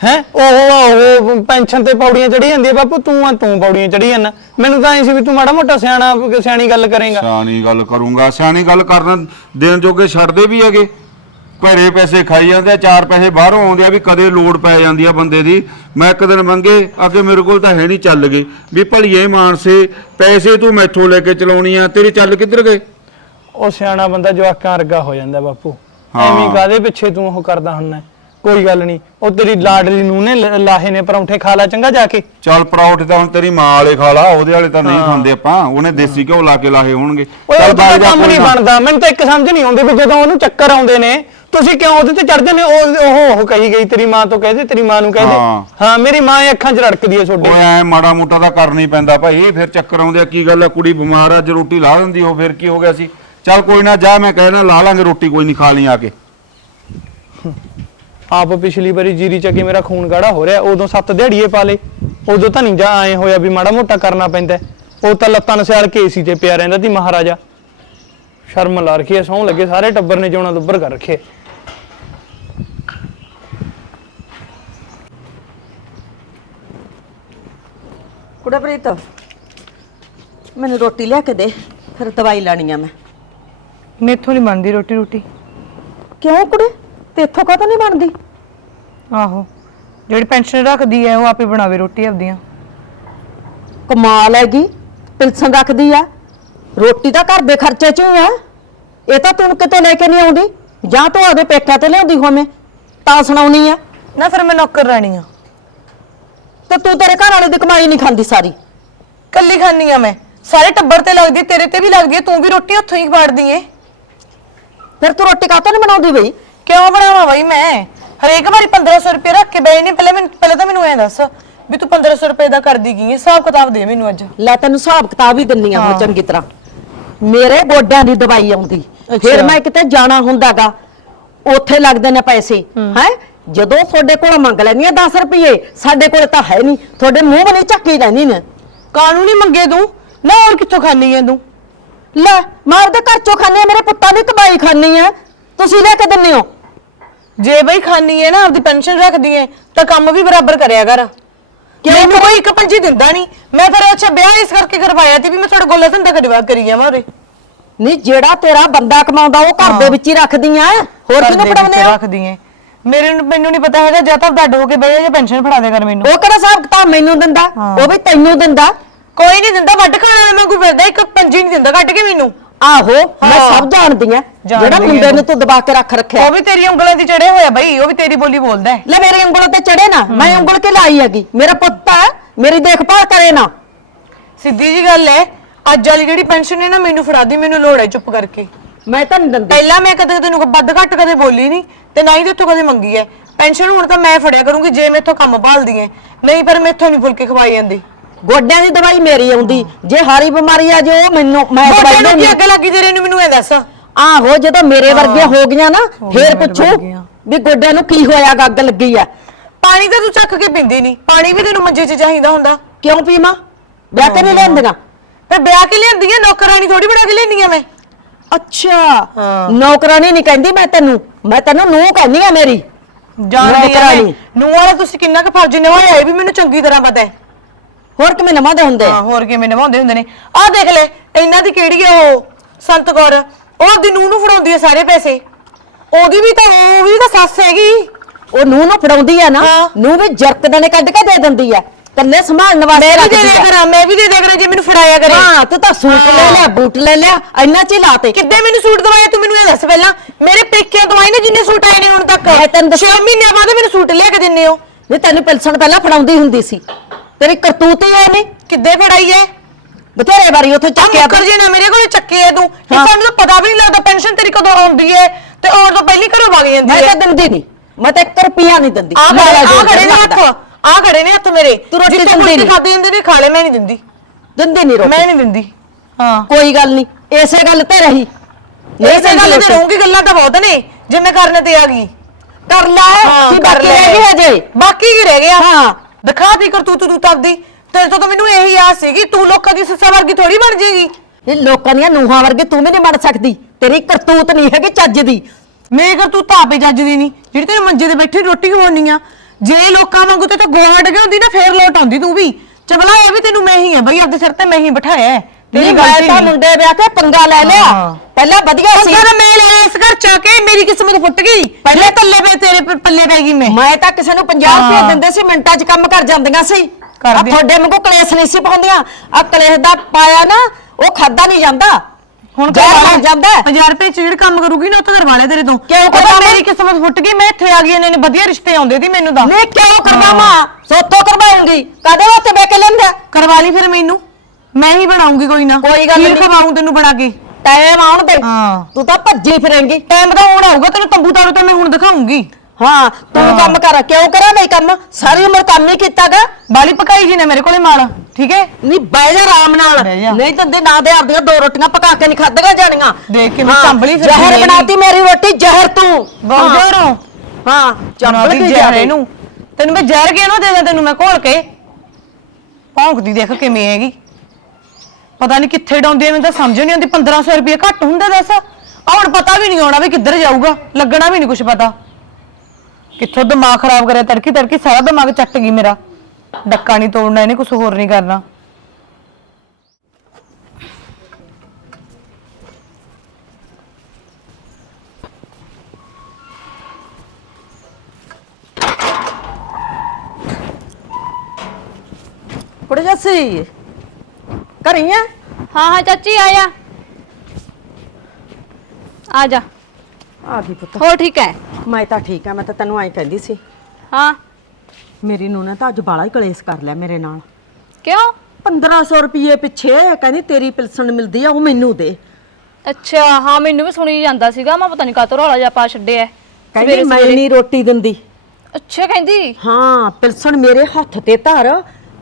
ਹੈ? ਉਹ ਉਹ ਪੈਨਸ਼ਨ ਤੇ ਪੌੜੀਆਂ ਚੜੀ ਜਾਂਦੀ ਹੈ ਬਾਪੂ ਤੂੰ ਆ ਤੂੰ ਪੌੜੀਆਂ ਚੜੀ ਜਾਂਦਾ। ਮੈਨੂੰ ਤਾਂ ਐ ਸੀ ਵੀ ਤੂੰ ਮਾੜਾ ਮੋਟਾ ਸਿਆਣਾ ਸਿਆਣੀ ਗੱਲ ਕਰੇਗਾ। ਸਿਆਣੀ ਗੱਲ ਕਰੂੰਗਾ ਸਿਆਣੀ ਗੱਲ ਕਰਨ ਦੇਣ ਜੋਗੇ ਛੱਡਦੇ ਵੀ ਹੈਗੇ। ਘਰੇ ਪੈਸੇ ਖਾਈ ਜਾਂਦੇ ਆ ਚਾਰ ਪੈਸੇ ਬਾਹਰੋਂ ਆਉਂਦੇ ਆ ਵੀ ਕਦੇ ਲੋੜ ਪੈ ਜਾਂਦੀ ਆ ਬੰਦੇ ਦੀ। ਮੈਂ ਇੱਕ ਦਿਨ ਮੰਗੇ ਅੱਗੇ ਮੇਰੇ ਕੋਲ ਤਾਂ ਹੈ ਨਹੀਂ ਚੱਲ ਗਏ। ਵੀ ਭਲੀਏ ਮਾਨਸੇ ਪੈਸੇ ਤੂੰ ਮੈਥੋਂ ਲੈ ਕੇ ਚਲਾਉਣੀ ਆ ਤੇਰੀ ਚੱਲ ਕਿੱਧਰ ਗਏ? ਉਹ ਸਿਆਣਾ ਬੰਦਾ ਜਵਾਕਾਂ ਵਰਗਾ ਹੋ ਜਾਂਦਾ ਬਾਪੂ। ਹਾਂ। ਐਵੇਂ ਕਾਦੇ ਪਿੱਛੇ ਤੂੰ ਉਹ ਕਰਦਾ ਹੁੰਨਾ ਕੋਈ ਗੱਲ ਨਹੀਂ। ਉਹ ਤੇਰੀ ਲਾਡਲੀ ਨੂੰ ਨੇ ਲ- ਲਾਹੇ ਨੇ ਪਰੌਂਠੇ ਖਾ ਲਾ ਚੰਗਾ ਜਾ ਕੇ। ਚੱਲ ਪਰੌਠੇ ਤਾਂ ਹੁਣ ਤੇਰੀ ਮਾਂ ਵਾਲੇ ਖਾ ਲਾ ਉਹਦੇ ਵਾਲੇ ਤਾਂ ਨਹੀਂ ਖਾਂਦੇ ਆਪਾਂ। ਉਹਨੇ ਦੇਸੀ ਘਿਓ ਲਾ ਕੇ ਲਾਹੇ ਹੋਣਗੇ। ਓਏ ਚੱਲ ਉਹ ਤਾਂ ਬਾਹਰ ਜਾ ਕੰਮ ਕੋਈ ਨਹੀਂ ਨਾ। ਬਣਦਾ। ਮੈਨੂੰ ਤਾਂ ਇੱਕ ਸਮਝ ਨਹੀਂ ਆਉਂਦੀ ਵੀ ਜਦੋਂ ਉਹਨੂੰ ਚੱਕਰ ਆਉਂਦੇ ਨੇ ਤੁਸੀਂ ਕਿਉਂ ਉਹਦੇ ਤੇ ਚੜ ਜਾਂਦੇ ਹੋ? ਉਹ ਉਹ ਉਹ ਕਹੀ ਗਈ ਤੇਰੀ ਮਾਂ ਤੋਂ ਕਹਦੇ ਤੇਰੀ ਮਾਂ ਨੂੰ ਕਹਦੇ ਹਾਂ। ਹਾਂ ਮੇਰੀ ਮਾਂ ਇਹ ਅੱਖਾਂ 'ਚ ਰੜਕਦੀ ਹੈ ਛੋਡੇ ਓਏ ਐ ਮਾੜਾ ਮੋਟਾ ਤਾਂ ਕਰਨਾ ਹੀ ਪੈਂਦਾ ਭਾਈ। ਫਿਰ ਚੱਕਰ ਆਉਂਦੇ ਆ ਕੀ ਗੱਲ ਆ? ਕੁੜੀ ਬਿਮਾਰ ਆ ਜੇ ਰੋਟੀ ਲਾ ਦਿੰਦੀ ਉਹ ਫਿਰ ਕੀ ਹੋ ਗਿਆ ਸੀ? ਚੱਲ ਕੋਈ ਨਾ ਜਾ ਮੈਂ ਕਹਿਣਾ ਲਾ ਲਾਂਗੇ ਰੋਟੀ ਕੋਈ ਨਹੀਂ ਖਾ ਲਈ ਆ ਕੇ। ਆਪ ਪਿਛਲੀ ਵਾਰੀ ਜੀਰੀ ਚੱਕੇ ਮੇਰਾ ਖੂਨ ਗਾੜਾ ਹੋ ਰਿਹਾ ਉਦੋਂ ਸੱਤ ਦਿਹਾੜੀਏ ਪਾ ਲੇ ਉਦੋਂ ਤਾਂ ਨਹੀਂ ਜਾ ਆਏ ਹੋਇਆ ਵੀ ਮਾੜਾ ਮੋਟਾ ਕਰਨਾ ਪੈਂਦਾ। ਉਹ ਤਾਂ ਲੱਤਾਂ ਨਸਿਆਲ ਕੇ ਏਸੀ ਤੇ ਪਿਆ ਰਹਿੰਦਾ ਸੀ ਮਹਾਰਾਜਾ। ਸ਼ਰਮ ਲਾ ਰੱਖੀ ਐ ਸੌਂ ਲੱਗੇ ਸਾਰੇ ਟੱਬਰ ਨੇ ਜਿਉਣਾ ਦੁੱਬਰ ਕਰ ਰੱਖੇ। ਕੁੜੇ ਪ੍ਰੀਤ ਮੈਨੂੰ ਰੋਟੀ ਲਿਆ ਕੇ ਦੇ ਫਿਰ ਦਵਾਈ ਲੈਣੀ ਆ ਮੈਂ। ਮੇਥੋਂ ਨਹੀਂ ਬਣਦੀ ਰੋਟੀ ਰੋਟੀ ਕਿਉਂ ਕੁੜੇ? ਤੇਥੋਂ ਕਾਹਤੋਂ ਨਹੀਂ ਬਣਦੀ? ਆਹੋ ਜਿਹੜੀ ਪੈਨਸ਼ਨ ਰੱਖਦੀ ਹੈ ਉਹ ਆਪੇ ਬਣਾਵੇ ਰੋਟੀ ਆਪਦੀਆਂ। ਕਮਾਲ ਹੈਗੀ ਪਿਲਸਨ ਰੱਖਦੀ ਆ ਰੋਟੀ ਤਾਂ ਘਰ ਦੇ ਖਰਚੇ ਚੋਂ ਆ ਇਹ ਤਾਂ ਤੂੰ ਕਿਤੇ ਲੈ ਕੇ ਨਹੀਂ ਆਉਂਦੀ ਜਾਂ ਤੂੰ ਆਦੇ ਪੇਕਿਆਂ ਤੇ ਲਿਆਉਂਦੀ ਹੋਵੇਂ। ਤਾਂ ਸੁਣਾਉਣੀ ਆ ਨਾ ਫਿਰ ਮੈਂ ਨੌਕਰ ਰਹਿਣੀ ਆ। ਤੇ ਤੂੰ ਤੇਰੇ ਘਰ ਵਾਲੇ ਦੀ ਕਮਾਈ ਨਹੀਂ ਖਾਂਦੀ ਸਾਰੀ। ਕੱਲੀ ਖਾਨੀ ਆ ਮੈਂ। ਸਾਰੇ ਟੱਬਰ ਤੇ ਲੱਗਦੀ ਤੇਰੇ ਤੇ ਵੀ ਲੱਗਦੀ ਹੈ ਤੂੰ ਵੀ ਰੋਟੀ ਉੱਥੋਂ ਹੀ ਫਾੜਦੀ ਏ ਫਿਰ ਤੂੰ ਰੋਟੀ ਕਾਹਤੋਂ ਨਹੀਂ ਬਣਾਉਂਦੀ ਬਈ? ਕਿਉਂ ਬਣਾਵਾਂ ਬਈ ਮੈਂ? ਹਰੇਕ ਵਾਰੀ 1500 ਰੁਪਏ ਰੱਖ ਕੇ ਨਹੀਂ ਪਹਿਲੇ ਮੈਨੂੰ ਪਹਿਲੇ ਤਾਂ ਮੈਨੂੰ ਐ ਦੱਸ ਵੀ ਤੂੰ 1500 ਰੁਪਏ ਦਾ ਕਰਦੀ ਗਈ ਏ ਹਿਸਾਬ ਕਿਤਾਬ ਦੇ ਮੈਨੂੰ ਅੱਜ। ਲੈ ਤੈਨੂੰ ਹਿਸਾਬ ਕਿਤਾਬ ਹੀ ਦਿੰਨੀ ਆ ਹੁਣ ਚੰਗੀ ਤਰ੍ਹਾਂ। ਮੇਰੇ ਗੋਡਿਆਂ ਦੀ ਦਵਾਈ ਆਉਂਦੀ। ਫਿਰ ਮੈਂ ਕਿਤੇ ਜਾਣਾ ਹੁੰਦਾਗਾ। ਉੱਥੇ ਲੱਗਦੇ ਨੇ ਪੈਸੇ। ਹੈ। ਜਦੋਂ ਤੁਹਾਡੇ ਕੋਲ ਮੰਗ ਲੈਣੀ ਆ 10 ਰੁਪਏ ਸਾਡੇ ਕੋਲ ਤਾਂ ਹੈ ਨਹੀਂ। ਤੁਹਾਡੇ ਮੂੰਹ ਬਣੀ ਚੱਕੀ ਰਹਿਣੀ ਨੇ। ਕਾਨੂੰਨੀ ਮੰਗੇ ਤੂੰ? ਨਾ ਹੋਰ ਕਿੱਥੋਂ ਖਾਨੀ ਏ ਤੂੰ? ਲੈ ਮੈਂ ਆਪਦੇ ਘਰ ਚੋਂ ਖਾਣੀ ਆ ਮੇਰੇ ਪੁੱਤਾਂ ਦੀ ਕਮਾਈ ਖਾਣੀ ਆ। ਤੁਸੀਂ ਲੈ ਕੇ ਦਿੰਦੇ ਹੋ। ਜੇ ਬਈ ਖਾਨੀ ਹੈ ਨਾ ਆਪਦੀ ਪੈਨਸ਼ਨ ਰੱਖਦੀ ਹੈ ਤਾਂ ਕੰਮ ਵੀ ਬਰਾਬਰ ਕਰਿਆ ਕਰ। ਮੈਨੂੰ ਕੋਈ ਇੱਕ ਪੰਜੀ ਦਿੰਦਾ ਨਹੀਂ ਮੈਂ ਫਿਰ ਅੱਛਾ ਵਿਆਹ ਇਸ ਕਰਕੇ ਕਰਵਾਇਆ ਤੇ ਵੀ ਮੈਂ ਤੁਹਾਡੇ ਗੋਲਾ ਧੰਦਾ ਕਰਿਆ ਕਰੀ ਜਾਵਾਂ ਉਰੇ। ਨਹੀਂ ਜਿਹੜਾ ਤੇਰਾ ਬੰਦਾ ਕਮਾਉਂਦਾ ਉਹ ਘਰ ਦੇ ਵਿੱਚ ਹੀ ਰੱਖਦੀਆਂ ਹੋਰ ਕਿਹਨੂੰ ਪੜਾਉਂਦੇ ਆ? ਰੱਖਦੀ ਹੈ ਮੇਰੇ ਨੂੰ ਮੈਨੂੰ ਨਹੀਂ ਪਤਾ ਹੈਗਾ ਜਾਂ ਤਾਂ ਡੱਡ ਹੋ ਕੇ ਬਹਿ ਜਾ ਜਾਂ ਪੈਨਸ਼ਨ ਫੜਾ ਦੇ ਕਰ ਮੈਨੂੰ। ਉਹ ਕਿਹੜਾ ਹਿਸਾਬ ਕਿਤਾਬ ਮੈਨੂੰ ਦਿੰਦਾ? ਉਹ ਵੀ ਤੈਨੂੰ ਦਿੰਦਾ। ਕੋਈ ਨਹੀਂ ਦਿੰਦਾ ਵੱਡ ਖਾਣ ਮੈਂ ਕੋਈ ਫਿਰਦਾ ਇੱਕ ਪੰਜੀ ਨਹੀਂ ਦਿੰਦਾ ਕੱਟ ਕੇ ਮੈਨੂੰ। ਆਹੋ ਮੈਂ ਹਾਂ। ਸਭ ਜਾਣਦੀ ਆ। ਜਿਹੜਾ ਮੁੰਡੇ। ਨੂੰ ਤੂੰ ਦਬਾ ਕੇ ਰੱਖ ਰੱਖਿਆ। ਉਹ ਵੀ ਤੇਰੀ ਉਂਗਲਾਂ ਤੇ ਚੜੇ ਹੋਇਆ ਬਈ ਉਹ ਵੀ ਤੇਰੀ ਬੋਲੀ ਬੋਲਦਾ ਹੈ। ਲੈ ਮੇਰੀ ਉਂਗਲ ਤੇ ਚੜੇ ਨਾ ਮੈਂ ਉਂਗਲ ਕੇ ਲਾਈ ਹੈਗੀ। ਮੇਰਾ ਪੁੱਤ ਹੈ ਮੇਰੀ ਦੇਖਭਾਲ ਕਰੇ ਨਾ। ਸਿੱਧੀ ਜੀ ਗੱਲ ਹੈ ਅੱਜ ਵਾਲੀ ਜਿਹੜੀ ਪੈਨਸ਼ਨ ਹੈ ਨਾ ਮੈਨੂੰ ਫੜਾ ਦੀ ਮੈਨੂੰ ਲੋੜ ਹੈ ਚੁੱਪ ਕਰਕੇ। ਮੈਂ ਤਾਂ ਨਹੀਂ ਦਿੰਦੀ। ਪਹਿਲਾਂ ਮੈਂ ਕਦੇ ਤੈਨੂੰ ਵੱਧ ਘੱਟ ਕਦੇ ਬੋਲੀ ਨਹੀਂ ਤੇ ਨਾ ਹੀ ਤੇਥੋਂ ਕਦੇ ਮੰਗੀ ਹੈ। ਪੈਨਸ਼ਨ ਹੁਣ ਤਾਂ ਮੈਂ ਫੜਿਆ ਕਰੂੰਗੀ ਜੇ ਮੈਥੋਂ ਕੰਮ ਭਾਲਦੀ ਹੈ। ਨਹੀਂ ਪਰ ਮੈਥੋਂ ਨਹੀਂ ਫੁਲਕੇ ਖਵਾਈ ਜਾਂਦੀ। ਗੋਡਿਆਂ ਦੀ ਦਵਾਈ ਮੇਰੀ ਆਉਂਦੀ। ਜੇ ਹਾਰੀ ਬਿਮਾਰੀ ਆ ਜੋ ਮੈਨੂੰ ਮੈਂ ਗੋਡੇ ਦਵਾਈ ਨੂੰ ਕੀ ਅੱਗ ਲੱਗੀ ਤੇਰੇ ਨੂੰ? ਮੈਨੂੰ ਇਹ ਦੱਸ। ਆਹੋ ਜਦੋਂ ਮੇਰੇ ਵਰਗੀਆਂ ਹੋ ਗਈਆਂ ਨਾ ਫੇਰ ਪੁੱਛੋ। ਵੀ ਗੋਡਿਆਂ ਨੂੰ ਕੀ ਹੋਇਆ ਗਾ, ਅੱਗ ਲੱਗੀ ਆ। ਪਾਣੀ ਤਾਂ ਤੂੰ ਚੱਕ ਕੇ ਪੀਂਦੀ ਨਹੀਂ ਪਾਣੀ ਵੀ ਤੈਨੂੰ ਮੰਜੇ 'ਚ ਚਾਹੀਦਾ ਹੁੰਦਾ। ਕਿਉਂ ਪੀਵਾਂ? ਵਿਆਹ ਕੇ ਨਹੀਂ ਲੈਂਦੀਆਂ ਤੇ ਵਿਆਹ ਕੇ ਲਿਆਂਦੀ ਹੈ ਨੌਕਰਾਨੀ ਥੋੜੀ ਬਣਾ ਕੇ ਲਿਆਂਦੀ ਆ ਮੈਂ? ਅੱਛਾ। ਹਾਂ। ਨੌਕਰਾਨੀ ਨਹੀਂ ਕਹਿੰਦੀ ਮੈਂ ਤੈਨੂੰ। ਮੈਂ ਤੈਨੂੰ ਨੂੰਹ ਕਹਿੰਦੀ ਆ ਮੇਰੀ। ਜਾਣਦੀ ਆ ਨੌਕਰਾਣੀ। ਨੂੰ ਵਾਲਾ ਤੁਸੀਂ ਕਿੰਨਾ ਕੁ ਫਰਜ਼ ਨਿਭਾਇਆ ਇਹ ਵੀ ਮੈਨੂੰ ਚੰਗੀ ਤਰ੍ਹਾਂ ਪਤਾ ਹੈ। ਹੋਰ ਕਿਵੇਂ ਨਵਾਂਦੇ ਹੁੰਦੇ? ਹਾਂ ਹੋਰ ਕਿਵੇਂ ਨਿਭਾਉਂਦੇ ਹੁੰਦੇ ਨੇ? ਆਹ ਦੇਖ ਲੈ ਇਹਨਾਂ ਦੀ ਕਿਹੜੀ ਆ ਉਹ? ਸੰਤ ਕੌਰ ਉਹ ਆਪਦੀ ਨੂੰਹ ਨੂੰ ਫੜਾਉਂਦੀ ਆ ਸਾਰੇ ਪੈਸੇ। ਉਹਦੀ ਵੀ ਤਾਂ ਉਹ ਵੀ ਤਾਂ ਸੱਸ ਹੈਗੀ। ਉਹ ਨੂੰਹ ਨੂੰ ਫੜਾਉਂਦੀ ਆ ਨਾ ਹਾਂ। ਨੂੰਹ ਵੀ ਜਰਕ ਦਣੇ ਕੱਢ ਕੇ ਦੇ ਦਿੰਦੀ ਆ। ਕੱਲੇ ਸੰਭਾਲਣ ਵਾਸਤੇ ਮੈਂ ਵੀ ਦੇ ਰੱਖਦੀ ਦਿਆ ਆ। ਕਰਾਂ ਮੈਂ ਵੀ ਦੇ ਦਿਆ ਕਰਾਂ ਜੇ ਮੈਨੂੰ ਫੜਾਇਆ ਕਰੇ। ਹਾਂ ਤੂੰ ਤਾਂ ਸੂਟ ਲੈ ਲਿਆ ਬੂਟ ਲੈ ਲਿਆ ਇੰਨਾ ਚ ਹੀ ਲਾਤੇ ਕਿੱਦੇ ਮੈਨੂੰ ਸੂਟ ਦਵਾਇਆ ਤੂੰ ਮੈਨੂੰ ਇਹ ਦੱਸ ਪਹਿਲਾਂ। ਮੇਰੇ ਪੇਕਿਆਂ ਤੋਂ ਆਏ ਨੇ ਜਿੰਨੇ ਸੂਟ ਆਏ ਨੇ ਹੁਣ ਤੱਕ। ਮੈਂ ਤੈਨੂੰ ਦੱਸ- 6 ਮਹੀਨਿਆਂ ਬਾਅਦ ਮੈਨੂੰ ਸੂਟ ਲਿਆ ਕੇ ਦਿੰਨੇ ਹੋ। ਨਹੀਂ ਤੈਨੂੰ ਪਿਲਸਣ ਪਹਿਲਾਂ ਫੜਾਉਂਦੀ ਹੁੰਦੀ ਸੀ। ਤੇਰੀ ਕਰਤੂਤ ਹੀ ਐ ਨਹੀਂ ਕਿੱਦੇ ਫੜਾਈ ਐ? ਬਥੇਰੇ ਵਾਰੀ ਉੱਥੇ ਚੱਕਿਆ ਮੁੱਕਰ ਜੇ ਨਾ ਮੇਰੇ ਕੋਲ ਚੱਕੇ ਐ ਤੂੰ। ਇਹ ਹਾਂ। ਸਾਨੂੰ ਤਾਂ ਪਤਾ ਵੀ ਨਹੀਂ ਲੱਗਦਾ ਪੈਨਸ਼ਨ ਤੇਰੀ ਕਦੋਂ ਆਉਂਦੀ ਐ ਤੇ ਔਰ ਤੋਂ ਪਹਿਲੀ ਘਰੋਂ ਵਗ ਜਾਂਦੀ ਮੈਂ ਐ। ਤਾਂ ਦਿੰਦੀ ਨਹੀਂ ਮੈਂ ਤਾਂ 1 ਰੁਪਿਆ ਨਹੀਂ ਦਿੰਦੀ। ਆ ਖੜੇ ਜੋਰ ਆ ਖੜੇ ਨੇ। ਹੱਥ। ਆ ਖੜੇ ਨੇ ਹੱਥ ਮੇਰੇ। ਤੂੰ ਰੋਟੀ ਜਿੱਥੇ ਦਿੰਦੀ ਫੁਲਕੇ ਨੀ। ਖਾਦੇ ਜਾਂਦੇ ਨੇ ਖਾ ਲੈ ਮੈਂ ਨਹੀਂ ਦਿੰਦੀ। ਦਿੰਦੀ ਨਹੀਂ ਰੋਟੀ। ਮੈਂ ਨਹੀਂ ਦਿੰਦੀ। ਹਾਂ। ਕੋਈ ਗੱਲ ਨਹੀਂ ਇਸੇ ਗੱਲ ਤੇ ਰਹੀ। ਨਹੀਂ ਇਸੇ ਗੱਲ ਤੇ ਰਹੂੰਗੀ ਗੱਲਾਂ ਤਾਂ ਬਹੁਤ ਨੇ। ਜੇ ਮੈਂ ਕਰਨ ਤੇ ਆ ਗਈ। ਕਰ ਲੈ। ਹਾਂ, ਕੀ ਕਰ ਬਾਕੀ ਲੈ। ਰਹਿ ਗਿਆ ਅਜੇ ਬਾਕੀ ਕੀ ਰਹਿ ਗਿਆ? ਹਾਂ। ਦਿਖਾ ਦੀ ਕਰ ਤੂੰ ਤੂੰ ਤਬਦੀ ਤੇਰੇ ਤੋਂ ਤਾਂ ਮੈਨੂੰ ਇਹੀ ਆਸ ਸੀਗੀ ਤੂੰ ਲੋਕਾਂ ਦੀ ਸੱਸਾ ਵਰਗੀ ਥੋੜੀ ਬਣ ਜਾਏਗੀ। ਇਹ ਲੋਕਾਂ ਦੀਆਂ ਨੂਹਾਂ ਵਰਗੇ ਤੂੰ ਵੀ ਨਹੀਂ ਬਣ ਸਕਦੀ। ਤੇਰੀ ਕਰਤੂਤ ਨਹੀਂ ਹੈਗੀ ਚੱਜ ਦੀ। ਮੇਰੇ ਘਰ ਤੂੰ ਤਾਂ ਆਪੇ ਜੱਜਦੀ ਨਹੀਂ ਜਿਹੜੀ ਤੇਰੇ ਮੰਜੇ ਤੇ ਬੈਠੀ ਰੋਟੀ ਖਵਾਉਣੀ ਆ ਜੇ ਲੋਕਾਂ ਵਾਂਗੂ ਤੇ ਤਾਂ ਗੋਹਾ ਡਗੇ ਹੁੰਦੀ ਨਾ ਫੇਰ ਲੋਟ ਆਉਂਦੀ ਤੂੰ ਵੀ। ਚਬਲਾ ਇਹ ਵੀ ਤੈਨੂੰ ਮੈਂ ਹੀ ਆ ਬਈ ਆਪਦੇ ਸਿਰ ਤੇ ਮੈਂ ਹੀ ਬਿਠਾਇਆ। ਹੈ। ਤੇਰੀ ਮੈਂ ਗਲਤੀ ਤਾਂ ਮੁੰਡੇ ਵਿਆਹ ਕੇ ਪੰਗਾ ਲੈ ਲਿਆ। ਪਹਿਲਾਂ ਵਧੀਆ ਸੀ। ਸਰ ਮੈਂ ਲਿਆ ਇਸ ਘਰ ਚ ਆ ਕੇ ਮੇਰੀ ਕਿਸਮਤ ਫੁੱਟ ਗਈ। ਪਹਿਲੇ ਪੱਲੇ ਪੇ ਤੇਰੇ ਪ- ਪੱਲੇ ਪੈ ਗਈ ਮੈਂ। ਮੈਂ ਤਾਂ ਕਿਸੇ ਨੂੰ 50 ਹਾਂ। ਰੁਪਏ ਦਿੰਦੇ ਸੀ ਮਿੰਟਾਂ 'ਚ ਕੰਮ ਕਰ ਜਾਂਦੀਆਂ ਸੀ। ਆ ਕਰਦੀਆਂ। ਤੁਹਾਡੇ ਵਾਂਗੂ ਕਲੇਸ਼ ਨਹੀਂ ਸੀ ਪਾਉਂਦੀਆਂ। ਆ ਕਲੇਸ਼ ਦਾ ਪਾਇਆ ਨਾ ਉਹ ਖਾਦਾ ਨਹੀਂ ਜਾਂਦਾ। ਹੁਣ ਜ਼ਹਿਰ ਕਰਵਾ ਬਣ ਜਾਂਦਾ। ਹੈ। 1000 ਰੁਪਏ ਚ ਜਿਹੜਾ ਕੰਮ ਕਰੂਗੀ ਨਾ ਤਾਂ ਕਰਵਾ ਲੈ ਤੇਰੇ ਤੋਂ। ਕਿਉਂ ਕਰਵਾਵਾਂ? ਮੇਰੀ ਕਿਸਮਤ ਫੁੱਟ ਗਈ ਮੈਂ ਇੱਥੇ ਆ ਗਈ ਇਹਨਾਂ ਨੇ ਵਧੀਆ ਰਿਸ਼ਤੇ ਆਉਂਦੇ ਸੀ ਮੈਨੂੰ ਤਾਂ। ਨਹੀਂ ਕਿਉਂ ਕਰਵਾਵਾਂ? ਸੋਤੋਂ ਕਰਵਾਉਂਗੀ। ਕਾਦੇ ਵਾਸਤੇ ਬੈ ਕੇ ਲੈਂਦਾ? ਕਰਵਾ ਲਈ ਫਿਰ ਮੈਨੂੰ। ਮੈਂ ਹੀ ਬਣਾਉਂਗੀ ਕੋਈ ਨਾ। ਕੋਈ ਗੱਲ ਖੀਰ ਨਹੀਂ। ਖਵਾਉਂ ਤੈਨੂੰ ਬਣਾ ਕੇ? ਟਾਈਮ ਆਉਣ ਦੇ ਹਾਂ। ਤੂੰ ਤਾਂ ਭੱਜੀ ਫਿਰੇਂਗੀ। ਟਾਈਮ ਤਾਂ ਹੁਣ ਆਊਗਾ ਤੈਨੂੰ ਤੰਬੂ ਤਾਰੂ ਤਾਂ ਮੈਂ ਹੁਣ ਦਿਖਾਉਂਗੀ। ਹਾਂ ਤੂੰ। ਕੰਮ ਕਰ ਕਿਉਂ ਕਰਾਂ ਮੈਂ ਕੰਮ? ਸਾਰੀ ਉਮਰ ਕੰਮ ਹੀ ਕੀਤਾਗਾ। ਬਾਲੀ ਪਕਾਈ ਜੀ ਨੇ ਮੇਰੇ ਕੋਲੇ ਮਾਲ ਠੀਕ ਹੈ? ਨਹੀਂ ਬਹਿ ਜਾ ਆਰਾਮ ਨਾਲ। ਬਹਿ ਜਾ। ਨਹੀਂ ਤਾਂ ਨਾ ਦੇ ਆਪਦੀਆਂ ਦੋ ਰੋਟੀਆਂ ਪਕਾ ਕੇ ਨਹੀਂ ਖਾਧੀਆਂ ਜਾਣੀਆਂ। ਦੇਖ ਕੇ ਮੈਂ ਹਾਂ, ਚੰਬਲੀ ਫਿਰਦੀ ਜ਼ਹਿਰ ਹੈਗੀ। ਬਣਾਤੀ ਮੇਰੀ ਰੋਟੀ ਜ਼ਹਿਰ ਤੂੰ। ਬਹੁਤ ਹਾਂ। ਜ਼ੋਰੋਂ। ਹਾਂ ਚੰਬਲ ਕੇ ਜ਼ਹਿਰ ਜਾ ਇਹਨੂੰ। ਤੈਨੂੰ ਮੈਂ ਜ਼ਹਿਰ ਕੇ ਨਾ ਦੇ ਦਾਂ ਤੈਨੂੰ ਮੈਂ ਘੋਲ ਕੇ? ਭੌਂਕਦੀ ਦੇਖ ਕਿਵੇਂ ਹੈਗੀ। ਪਤਾ ਨਹੀਂ ਕਿੱਥੇ ਡਾਉਂਦੀ ਐ ਮੈਨੂੰ ਤਾਂ ਸਮਝ ਨਹੀਂ ਆਉਂਦੀ 1500 ਰੁਪਏ ਘੱਟ ਹੁੰਦਾ ਦੱਸ। ਆ ਹੁਣ ਪਤਾ ਵੀ ਨਹੀਂ ਆਉਣਾ ਵੀ ਕਿੱਧਰ ਜਾਊਗਾ, ਲੱਗਣਾ ਵੀ ਨਹੀਂ ਕੁਝ ਪਤਾ। ਕਿੱਥੋਂ ਦਿਮਾਗ ਖਰਾਬ ਕਰਿਆ, ਤੜਕੀ ਤੜਕੀ ਸਾਰਾ ਦਿਮਾਗ ਚੱਟ ਗਈ ਮੇਰਾ। ਡੱਕਾ ਨਹੀਂ ਤੋੜਨਾ, ਇਹਨੇ ਕੁਝ ਹੋਰ ਨਹੀਂ ਕਰਨਾ। ਕੁੜੇ ਜੱਸੀ ਕਰੀਆਂ ਹਾਂ ਹਾਂ ਚਾਚੀ ਆਇਆ ਆ ਜਾ। ਆ ਗਈ ਪੁੱਤ। ਹੋਰ ਠੀਕ ਹੈ ਮੈਂ ਤਾਂ ਠੀਕ ਆ ਮੈਂ ਤਾਂ ਤੈਨੂੰ ਐਂ ਕਹਿੰਦੀ ਸੀ। ਹਾਂ। ਮੇਰੀ ਨੂੰ ਨੇ ਤਾਂ ਅੱਜ ਬਾਲਾ ਹੀ ਕਲੇਸ਼ ਕਰ ਲਿਆ ਮੇਰੇ ਨਾਲ। ਕਿਉਂ? 1500 ਰੁਪਏ ਪਿੱਛੇ ਕਹਿੰਦੀ ਤੇਰੀ ਪਿਲਸਣ ਮਿਲਦੀ ਆ ਉਹ ਮੈਨੂੰ ਦੇ। ਅੱਛਾ ਹਾਂ ਮੈਨੂੰ ਵੀ ਸੁਣੀ ਜਾਂਦਾ ਸੀਗਾ ਮੈਂ ਪਤਾ ਨਹੀਂ ਕਾਤੋਂ ਰੌਲਾ ਜਿਹਾ ਪਾ ਛੱਡਿਆ। ਕਹਿੰਦੀ ਮੈਂ। ਨਹੀਂ ਰੋਟੀ ਦਿੰਦੀ। ਅੱਛਾ ਕਹਿੰਦੀ? ਹਾਂ ਪਿਲਸਣ ਮੇਰੇ ਹੱਥ ਤੇ ਧਰ।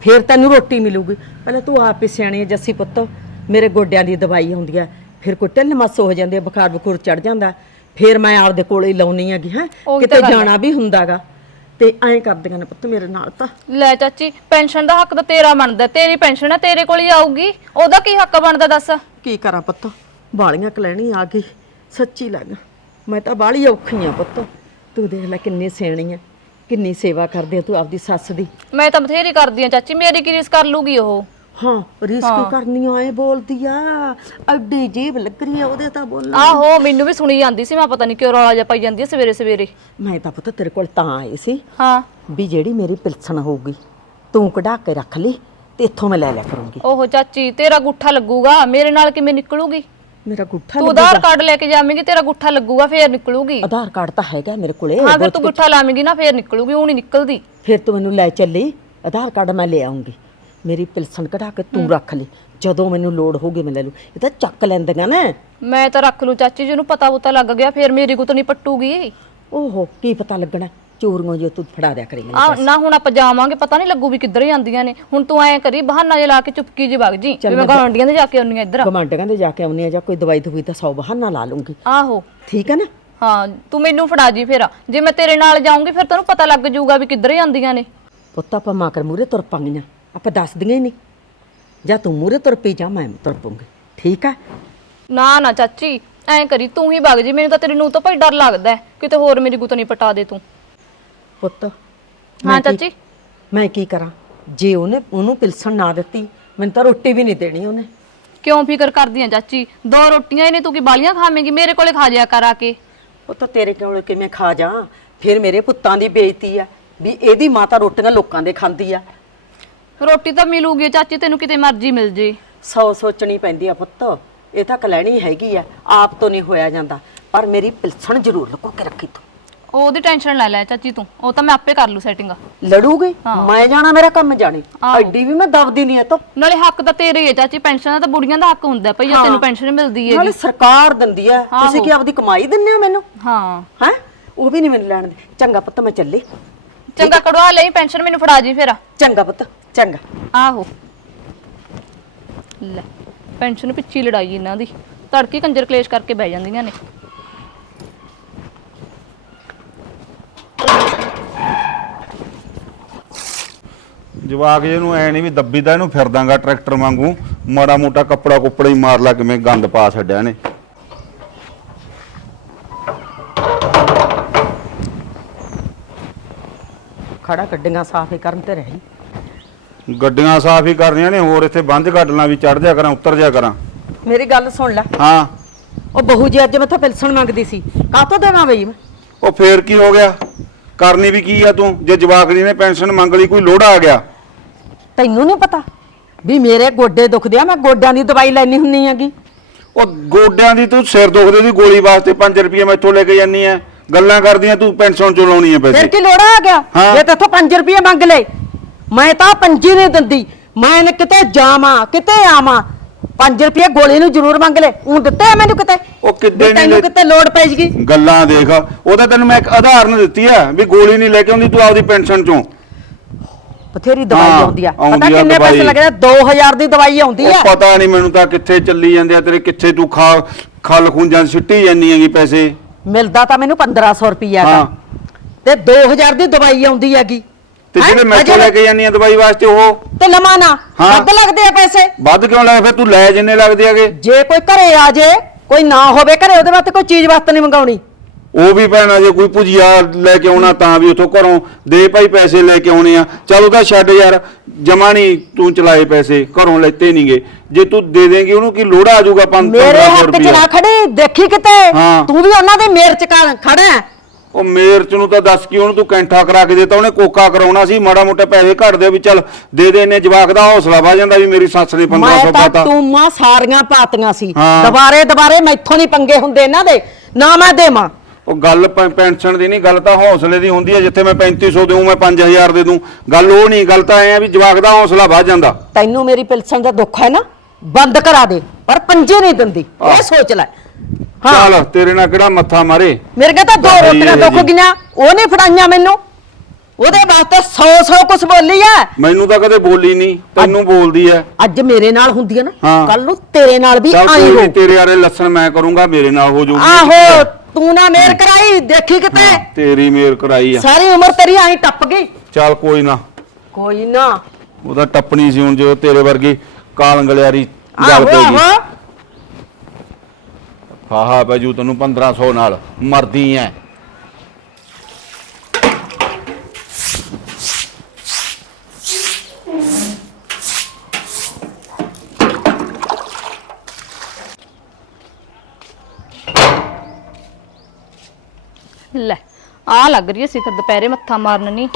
ਫੇਰ ਤੈਨੂੰ ਰੋਟੀ ਮਿਲੂਗੀ। ਪਹਿਲਾਂ ਤੂੰ ਆਪ ਹੀ ਸਿਆਣੀ ਹੈ ਜੱਸੀ ਪੁੱਤ। ਮੇਰੇ ਗੋਡਿਆਂ ਦੀ ਦਵਾਈ ਹੁੰਦੀ ਹੈ। ਫਿਰ ਕੋਈ ਢਿੱਲ ਮੱਸ ਹੋ ਜਾਂਦੀ ਹੈ ਬੁਖਾਰ ਬਖੂਰ ਚੜ ਜਾਂਦਾ। ਫਿਰ ਮੈਂ ਆਪਦੇ ਕੋਲੇ ਹੀ ਲਾਉਣੀ ਹੈਗੀ ਹੈ। ਉਹੀ ਕਿਤੇ ਤਾਂ ਗੱਲ ਹੈ। ਜਾਣਾ ਵੀ ਹੁੰਦਾਗਾ। ਤੇ ਐਂ ਕਰਦੀਆਂ ਨੇ ਪੁੱਤ ਮੇਰੇ ਨਾਲ ਤਾਂ। ਲੈ ਚਾਚੀ ਪੈਨਸ਼ਨ ਦਾ ਹੱਕ ਤਾਂ ਤੇਰਾ ਬਣਦਾ ਤੇਰੀ ਪੈਨਸ਼ਨ ਹੈ ਤੇਰੇ ਕੋਲ ਹੀ ਆਊਗੀ। ਉਹਦਾ ਕੀ ਹੱਕ ਬਣਦਾ ਦੱਸ? ਕੀ ਕਰਾਂ ਪੁੱਤ? ਬਾਲੀਆਂ ਕਲੈਣੀ ਆ ਗਈ। ਸੱਚੀ ਲੱਗ। ਮੈਂ ਤਾਂ ਬਾਲੀ ਔਖੀ ਆ ਪੁੱਤ। ਤੂੰ ਦੇਖ ਲੈ ਕਿੰਨੀ ਸਿਆਣੀ ਆ ਕਿੰਨੀ ਸੇਵਾ ਕਰਦੀ ਆ ਤੂੰ ਆਪਦੀ ਸੱਸ ਦੀ? ਮੈਂ ਤਾਂ ਬਥੇਰੀ ਕਰਦੀ ਆ ਚਾਚੀ ਮੇਰੀ ਕੀ ਰੀਸ ਕਰ ਲੂਗੀ ਉਹ? ਹਾਂ ਰੀਸ ਕੀ ਕਰਨੀ ਐ ਬੋਲਦੀ ਆ। ਐਡੀ ਜੀਬ ਲੱਗ ਰਹੀ ਆ ਉਹਦੇ ਤਾਂ ਬੋਲਣਾ ਆਹੋ ਮੈਨੂੰ ਵੀ ਸੁਣੀ ਜਾਂਦੀ ਸੀ ਮੈਂ ਪਤਾ ਨਹੀਂ ਕਿਉਂ ਰੌਲਾ ਜਿਹਾ ਪਾਈ ਜਾਂਦੀ ਆ ਸਵੇਰੇ ਸਵੇਰੇ। ਮੈਂ ਤਾਂ ਪੁੱਤ ਤੇਰੇ ਕੋਲ ਤਾਂ ਆਈ ਸੀ ਹਾਂ। ਵੀ ਜਿਹੜੀ ਮੇਰੀ ਪਿਲਸਣ ਹੋਊਗੀ ਤੂੰ ਕਢਾ ਕੇ ਰੱਖ ਲਈ ਤੇ ਇੱਥੋਂ ਮੈਂ ਲੈ ਲਿਆ ਕਰੂੰਗੀ। ਓਹੋ ਚਾਚੀ ਤੇਰਾ ਗੁੱਠਾ ਲੱਗੂਗਾ ਮੇਰੇ ਨਾਲ ਕਿਵੇਂ ਨਿਕਲੂਗੀ? ਮੇਰਾ ਗੁੱਠਾ ਤੂੰ ਆਧਾਰ ਕਾਰਡ ਲੈ ਕੇ ਜਾਵੇਂਗੀ ਤੇਰਾ ਗੁੱਠਾ ਲੱਗੂਗਾ ਫੇਰ ਨਿਕਲੂਗੀ। ਆਧਾਰ ਕਾਰਡ ਤਾਂ ਹੈਗਾ ਮੇਰੇ ਕੋਲੇ ਹਾਂ ਫਿਰ ਤੂੰ ਗੁੱਠਾ ਲਾਵੇਂਗੀ ਨਾ ਫੇਰ ਨਿਕਲੂਗੀ ਉਹ ਨਹੀਂ ਨਿਕਲਦੀ। ਫਿਰ ਤੂੰ ਮੈਨੂੰ ਲੈ ਚੱਲੀ ਆਧਾਰ ਕਾਰਡ ਮੈਂ ਲੈ ਆਉਂਗੀ। ਮੇਰੀ ਪਿਲਸਣ ਕਢਾ ਕੇ ਤੂੰ ਰੱਖ ਲਈ ਜਦੋਂ ਮੈਨੂੰ ਲੋੜ ਹੋਊਗੀ ਮੈਂ ਲੈ ਲੂ ਇਹ ਤਾਂ ਚੱਕ ਲੈਂਦੀਆਂ ਨੇ। ਮੈਂ ਤਾਂ ਰੱਖ ਲੂ ਚਾਚੀ ਜਿਹਨੂੰ ਪਤਾ ਪੁਤਾ ਲੱਗ ਗਿਆ ਫੇਰ ਮੇਰੀ ਗੁੱਤ ਨਹੀਂ ਪੱਟੂਗੀ। ਓਹੋ ਕੀ ਪਤਾ ਲੱਗਣਾ। ਚੋਰੀਆਂ ਜੋ ਤੂੰ ਫੜਾ ਦਿਆ ਕਰੇਂਗੀ ਆ ਨਾ ਹੁਣ ਆਪਾਂ ਜਾਵਾਂਗੇ ਪਤਾ ਨਹੀਂ ਲੱਗੂ ਵੀ ਕਿੱਧਰ ਜਾਂਦੀਆਂ ਨੇ। ਹੁਣ ਤੂੰ ਐਂ ਕਰੀ ਬਹਾਨਾ ਜਿਹਾ ਲਾ ਕੇ ਚੁਪਕੀ ਜੀ ਵਗ ਜੀ। ਵੀ ਮੈਂ ਗਾਂਡੀਆਂ ਦੇ ਜਾ ਕੇ ਆਉਣੀ ਇੱਧਰ। ਗਮਾਂਡਾਂ ਦੇ ਜਾ ਕੇ ਆਉਣੀ ਆ ਜਾਂ ਕੋਈ ਦਵਾਈ ਦਵਾਈ ਤਾਂ ਸੌ ਬਹਾਨਾ ਲਾ ਲੂੰਗੀ ਆਹੋ। ਠੀਕ ਹੈ ਨਾ? ਹਾਂ ਤੂੰ ਮੈਨੂੰ ਫੜਾ ਜੀ ਫੇਰ। ਜੇ ਮੈਂ ਤੇਰੇ ਨਾਲ ਜਾਊਂਗੀ ਫਿਰ ਤੈਨੂੰ ਪਤਾ ਲੱਗ ਜਾਊਗਾ ਵੀ ਕਿੱਧਰ ਜਾਂਦੀਆਂ ਨੇ। ਪੁੱਤ ਆਪਾਂ ਮਾਂ ਕਰ ਮੂਰੇ ਤੁਰ ਪਾਂਗੀਆਂ। ਆਪਾਂ ਦੱਸਦੀਆਂ ਹੀ ਨਹੀਂ। ਜਾਂ ਤੂੰ ਮੂਰੇ ਤੁਰ ਪਈ ਜਾਂ ਮੈਂ ਤੁਰ ਪੂੰਗੀ ਠੀਕ ਹੈ ਨਾ ਨਾ ਚਾਚੀ ਐਂ ਕਰੀ ਤੂੰ ਹੀ ਵਗ ਜੀ। ਮੈਨੂੰ ਤਾਂ ਤੇਰੇ ਨੂੰ ਤਾਂ ਭਾਈ ਡਰ ਲੱਗਦਾ ਹੈ, ਕਿਤੇ ਹੋਰ ਮੇਰੀ ਗੁੱਤ ਨਹੀਂ ਪਟਾ ਦੇ ਤੂੰ। ਪੁੱਤ ਹਾਂ ਮੈਂ ਕੀ- ਚਾਚੀ। ਮੈਂ ਕੀ ਕਰਾਂ? ਜੇ ਉਹਨੇ ਉਹਨੂੰ ਪਿਲਸਣ ਨਾ ਦਿੱਤੀ ਮੈਨੂੰ ਤਾਂ ਰੋਟੀ ਵੀ ਨਹੀਂ ਦੇਣੀ ਉਹਨੇ। ਕਿਉਂ ਫਿਕਰ ਕਰਦੀ ਆ ਚਾਚੀ? ਦੋ ਰੋਟੀਆਂ ਹੀ ਨੇ ਤੂੰ ਕੀ ਬਾਲੀਆਂ ਖਾਵੇਂਗੀ? ਮੇਰੇ ਕੋਲੇ ਖਾ ਜਿਆ ਕਰ ਆ ਕੇ। ਉਹ ਤਾਂ ਤੇਰੇ ਕੋਲ ਕਿਵੇਂ ਖਾ ਜਾ? ਫਿਰ ਮੇਰੇ ਪੁੱਤਾਂ ਦੀ ਬੇਇੱਜ਼ਤੀ ਆ ਵੀ ਇਹਦੀ ਮਾਂ ਤਾਂ ਰੋਟੀਆਂ ਲੋਕਾਂ ਦੇ ਖਾਂਦੀ ਆ। ਰੋਟੀ ਤਾਂ ਮਿਲੂਗੀ ਚਾਚੀ ਤੈਨੂੰ ਕਿਤੇ ਮਰਜ਼ੀ ਮਿਲ ਜੇ। ਸੌ ਸੋਚਣੀ ਪੈਂਦੀ ਆ ਪੁੱਤ ਇਹ ਤਾਂ ਕਲੈਣੀ ਹੈਗੀ ਆ ਆਪ ਤੋਂ ਨਹੀਂ ਹੋਇਆ ਜਾਂਦਾ ਪਰ ਮੇਰੀ ਪਿਲਸਣ ਜ਼ਰੂਰ ਲੁਕੋ ਕੇ ਰੱਖੀ ਤੂੰ। ਉਹਦੀ ਟੈਨਸ਼ਨ ਲੈ ਲੈ ਚਾਚੀ ਤੂੰ ਉਹ ਤਾਂ ਮੈਂ ਆਪੇ ਕਰ ਲੂ ਸੈਟਿੰਗ ਲੜੂਗੀ? ਮੈਂ ਜਾਣਾ ਮੇਰਾ ਕੰਮ ਜਾਣੇ। ਐਡੀ ਵੀ ਮੈਂ ਦਬਦੀ ਨਹੀਂ ਐ ਤਾਂ। ਨਾਲੇ ਹੱਕ ਤਾਂ ਤੇਰੇ ਹੀ ਹੈ ਚਾਚੀ ਪੈਨਸ਼ਨ ਦਾ ਤਾਂ ਬੁੜੀਆਂ ਦਾ ਹੱਕ ਹੁੰਦਾ ਭਈ ਜੇ ਤੈਨੂੰ ਪੈਨਸ਼ਨ ਮਿਲਦੀ ਹੈ ਨਾਲੇ ਸਰਕਾਰ ਦਿੰਦੀ ਆ। ਤੁਸੀਂ ਕੀ ਆਪਦੀ ਕਮਾਈ ਦਿੰਦੇ ਹੋ ਮੈਨੂੰ? ਹਾਂ। ਹੈ? ਉਹ ਵੀ ਨਹੀਂ ਮੈਨੂੰ ਲੈਣ ਦੇ ਚੰਗਾ ਪੁੱਤ ਮੈਂ ਚੱਲੀ। ਚੰਗਾ ਕਢਵਾ ਲਈ ਪੈਨਸ਼ਨ ਮੈਨੂੰ ਫੜਾ ਜੀ ਫਿਰ। ਚੰਗਾ ਪੁੱਤ ਚੰਗਾ। ਆਹੋ। ਲੈ ਪੈਨਸ਼ਨ ਪਿੱਛੇ ਲੜਾਈ ਇਹਨਾਂ ਦੀ। ਤੜਕੀ ਕੰਜਰ ਕਲੇਸ਼ ਕਰਕੇ ਬਹਿ ਜਾਂਦੀਆਂ ਨੇ। ਜਵਾਕ ਜੇ ਨੂੰ ਐ ਨਹੀਂ ਵੀ ਦੱਬੀ ਦਾ ਇਹਨੂੰ ਫਿਰਦਾਗਾ ਟਰੈਕਟਰ ਵਾਂਗੂ ਮਾੜਾ ਮੋਟਾ ਕੱਪੜਾ ਕੁੱਪੜਾ ਹੀ ਮਾਰ ਲਾ ਕਿਵੇਂ ਗੰਦ ਪਾ ਛੱਡਿਆ ਨੇ ਖੜਾ ਕੱਢੀਆਂ ਸਾਫ਼ ਹੀ ਕਰਨ ਤੇ ਰਹੀ। ਗੱਡੀਆਂ ਸਾਫ਼ ਹੀ ਕਰਨੀਆਂ ਨੇ ਹੋਰ ਇੱਥੇ ਬੰਦ ਗੱਡਲਾਂ ਵੀ ਚੜ ਜਾ ਕਰਾਂ ਉੱਤਰ ਜਾ ਕਰਾਂ। ਮੇਰੀ ਗੱਲ ਸੁਣ ਲੈ। ਹਾਂ। ਉਹ ਬਹੂ ਜੀ ਅੱਜ ਮੈਥੋਂ ਪਿਲਸਣ ਮੰਗਦੀ ਸੀ ਕਾਹਤੋਂ ਦੇਵਾਂ ਬਈ? ਮੈਂ ਉਹ ਫੇਰ ਕੀ ਹੋ ਗਿਆ? ਕਰਨੀ ਵੀ ਕੀ ਆ ਤੂੰ? ਜੇ ਜਵਾਕੜੀ ਨੇ ਪੈਨਸ਼ਨ ਮੰਗ ਲਈ ਕੋਈ ਲੋੜਾ ਆ ਗਿਆ? ਤੈਨੂੰ ਨਹੀਂ ਪਤਾ? ਵੀ ਮੇਰੇ ਗੋਡੇ ਦੁਖਦੇ ਆ ਮੈਂ ਗੋਡਿਆਂ ਦੀ ਦਵਾਈ ਲੈਣੀ ਹੁੰਨੀ ਹੈਗੀ ਉਹ ਗੋਡਿਆਂ ਦੀ ਤੂੰ ਸਿਰ ਦੁਖਦੇ ਦੀ ਗੋਲੀ ਵਾਸਤੇ 5 ਰੁਪਏ ਮੈਥੋਂ ਲੈ ਕੇ ਜਾਨੀ ਐ ਗੱਲਾਂ ਕਰਦੀਆਂ ਤੂੰ ਪੈਨਸ਼ਨ ਚੋਂ ਲਾਉਣੀ ਫਿਰ ਪੈਸੇ। ਕੀ ਲੋੜਾ ਆ ਗਿਆ? ਹਾਂ। ਜੇ ਤੇਥੋਂ 5 ਰੁਪਏ ਮੰਗ ਲਏ ਮੈਂ ਤਾਂ ਪੰਜੀ ਨਹੀਂ ਦਿੰਦੀ। ਮੈਂ ਨ ਕਿਤੇ ਜਾਵਾਂ ਕਿਤੇ ਆਵਾਂ। 5 ਰੁਪਏ ਗੋਲੀ ਨੂੰ ਜ਼ਰੂਰ ਮੰਗ ਲੈ ਉਹ ਦਿੱਤੇ ਆ ਮੈਨੂੰ ਕਿਤੇ? ਉਹ ਕਿੱਡੇ ਵੀ ਨੇ ਤੈਨੂੰ ਲੈ- ਕਿਤੇ ਲੋੜ ਪੈ ਜਗੀ? ਗੱਲਾਂ ਦੇਖ ਉਹ ਤਾਂ ਤੈਨੂੰ ਮੈਂ ਇੱਕ ਉਦਾਹਰਨ ਦਿੱਤੀ ਆ ਵੀ ਗੋਲੀ ਨਹੀਂ ਲੈ ਕੇ ਆਉਂਦੀ ਤੂੰ ਆਪਦੀ ਪੈਨਸ਼ਨ ਚੋਂ। ਬਥੇਰੀ ਦਵਾਈ ਹਾਂ, ਆਉਂਦੀ ਆ। ਆਉਂਦੀ ਪਤਾ ਆ ਕਿੰਨੇ ਪੈਸੇ ਦਵਾਈ। ਲੱਗਦੇ 2000 ਦੀ ਦਵਾਈ ਆਉਂਦੀ ਆ। ਉਹ ਪਤਾ ਨਹੀਂ ਮੈਨੂੰ ਤਾਂ ਕਿੱਥੇ ਚੱਲੀ ਜਾਂਦੇ ਆ ਤੇਰੇ ਕਿੱਥੇ ਤੂੰ ਖਾ ਖਲ ਖੁੰਜਾਂ ਸਿੱਟੀ ਜਾਨੀ ਹੈਗੀ ਪੈਸੇ। ਮਿਲਦਾ ਤਾਂ ਮੈਨੂੰ 1500 ਰੁਪਈਆ। ਦਾ। ਤੇ 2000 ਦੀ ਦਵਾਈ ਆਉਂਦੀ ਹੈਗੀ। ਤੇ ਹੈਂ? ਜਿਹੜੇ ਅਜੇ ਲੈ ਕੇ ਜਾਨੀ ਆ ਦਵਾਈ ਵਾਸਤੇ ਉਹ? ਤੇ ਲਮਾਨਾ ਹਾਂ। ਵੱਧ ਲੱਗਦੇ ਆ ਪੈਸੇ। ਵੱਧ ਕਿਉਂ ਲੈ ਫਿਰ ਤੂੰ ਲੈ ਜਿੰਨੇ ਲੱਗਦੇ ਹੈਗੇ। ਜੇ ਕੋਈ ਘਰੇ ਆ ਜੇ ਕੋਈ ਨਾ ਹੋਵੇ ਘਰੇ ਉਹਦੇ ਵਾਸਤੇ ਕੋਈ ਚੀਜ਼ ਵਾਸਤੇ ਨਹੀਂ ਮੰਗਾਉਣੀ। ਉਹ ਵੀ ਭੈਣਾ ਜੇ ਕੋਈ ਭੁਜੀਆ ਲੈ ਕੇ ਆਉਣਾ ਤਾਂ ਵੀ ਉਥੋਂ ਘਰੋਂ ਦੇ ਭਾਈ ਪੈਸੇ ਲੈ ਕੇ ਆਉਣੇ ਆ। ਚਲ ਉਹਦਾ ਛੱਡ ਯਾਰ ਜਮਾ ਨਹੀਂ ਤੂੰ ਚਲਾਏ ਪੈਸੇ ਘਰੋਂ ਲੈਤੇ ਨਹੀਂਗੇ ਜੇ ਤੂੰ ਦੇ ਦੇਂਗੀ ਉਹਨੂੰ ਕੀ ਲੋੜਾ ਆ ਜਾਊਗਾ 5 ਮੇਰੇ ਹੱਕ 'ਚ ਨਾ ਖੜੀ ਦੇਖੀ ਕਿਤੇ। ਹਾਂ। ਤੂੰ ਵੀ ਉਹਨਾਂ ਦੇ ਮੇਰ 'ਚ ਖੜਾ ਹੈ। ਉਹ ਮੇਰ ਚ ਨੂੰ ਤਾਂ ਦੱਸ ਕੀ ਉਹਨੂੰ ਤੂੰ ਕੈਂਠਾ ਕਰਾ ਕੇ ਦੇਤਾ ਉਹਨੇ ਕੋਕਾ ਕਰਾਉਣਾ ਸੀ ਮਾੜਾ ਮੋਟਾ ਪੈਸੇ ਘੱਟ ਦੇ ਵੀ ਚੱਲ ਦੇ ਦੇ ਨੇ ਜਵਾਕ ਦਾ ਹੌਸਲਾ ਵਾ ਜਾਂਦਾ ਵੀ ਮੇਰੀ ਸੱਸ ਨੇ 1500 ਮੈਂ ਤਾਂ ਪਾਤਾ। ਟੂਮਾਂ ਸਾਰੀਆਂ ਪਾਤੀਆਂ ਸੀ। ਹਾਂ। ਦੁਬਾਰੇ ਦੁਬਾਰੇ ਮੈਥੋਂ ਨਹੀਂ ਪੰਗੇ ਹੁੰਦੇ ਇਹਨਾਂ ਦੇ। ਨਾ ਮੈਂ ਦੇਵਾਂ। ਉਹ ਗੱਲ ਪੈਨਸ਼ਨ ਦੀ ਨਹੀਂ ਗੱਲ ਤਾਂ ਹੌਸਲੇ ਦੀ ਹੁੰਦੀ ਹੈ ਜਿੱਥੇ ਮੈਂ 3500 ਦੇਉਂ ਮੈਂ 5000 ਦੇ ਦੂੰ। ਗੱਲ ਉਹ ਨਹੀਂ ਗੱਲ ਤਾਂ ਐ ਆ ਵੀ ਜਵਾਕ ਦਾ ਹੌਸਲਾ ਵੱਧ ਜਾਂਦਾ। ਤੈਨੂੰ ਮੇਰੀ ਪਿਲਸਣ ਦਾ ਦੁੱਖ ਹੈ ਨਾ ਬੰਦ ਕਰਾ ਦੇ ਪਰ ਪੰਜੇ ਨਹੀਂ ਦਿੰਦੀ। ਇਹ। ਸੋਚ ਲੈ। ਹਾਂ। ਚੱਲ ਤੇਰੇ ਨਾਲ ਕਿਹੜਾ ਮੱਥਾ ਮਾਰੇ? ਮੇਰੇ ਕੋਲ ਤਾਂ ਦੋ ਰੋਟੀਆਂ ਇਹ ਦੁੱਖ ਜੀ। ਗਈਆਂ ਉਹ ਨਹੀਂ ਫੜਾਈਆਂ ਮੈਨੂੰ। ਉਹਦੇ ਵਾਸਤੇ 100 100 ਕੁਛ ਬੋਲੀ ਐ। ਮੈਨੂੰ ਤਾਂ ਕਦੇ ਬੋਲੀ ਨਹੀਂ ਤੈਨੂੰ ਬੋਲਦੀ ਐ। ਅੱਜ ਮੇਰੇ ਨਾਲ ਹੁੰਦੀ ਹੈ ਨਾ ਹਾਂ। ਕੱਲ ਨੂੰ ਤੇਰੇ ਨਾਲ ਵੀ ਚੱਲ ਆਈ ਕੋਈ ਹੋ। ਤੇਰੇ ਵਾਲੇ ਲੱਛਣ ਮੈਂ ਕਰੂੰਗਾ ਮੇਰੇ ਨਾਲ ਹੋ ਜਾਊਗੀ। ਆਹੋ ਤੂੰ ਨਾ ਮੇਰ ਕਰਾਈ ਦੇਖੀ ਕਿਤੇ? ਤੇਰੀ ਮੇਰ ਕਰਾਈ ਆ। ਸਾਰੀ ਉਮਰ ਤੇਰੀ ਐਂ ਟੱਪ ਗਈ। ਚੱਲ ਕੋਈ ਨਾ। ਕੋਈ ਨਾ। ਉਹਦਾ ਟੱਪਣੀ ਸੀ ਹੁਣ ਜੋ ਤੇਰੇ ਵਰਗੀ ਕਾਲੰਗਲਿਆਰੀ ਗੱਲ ਆਹੋ ਪੈਗੀ ਆਹੋ। ਹਾਹਾ ਬਾਜੂ ਤੈਨੂੰ 1500 ਨਾਲ। ਮਰਦੀ ਐ। ਲੈ ਆ ਲੱਗ ਰਹੀ ਸੀ ਫਿਰ ਦੁਪਹਿਰੇ ਮੱਥਾ ਮਾਰਨ ਨਹੀਂ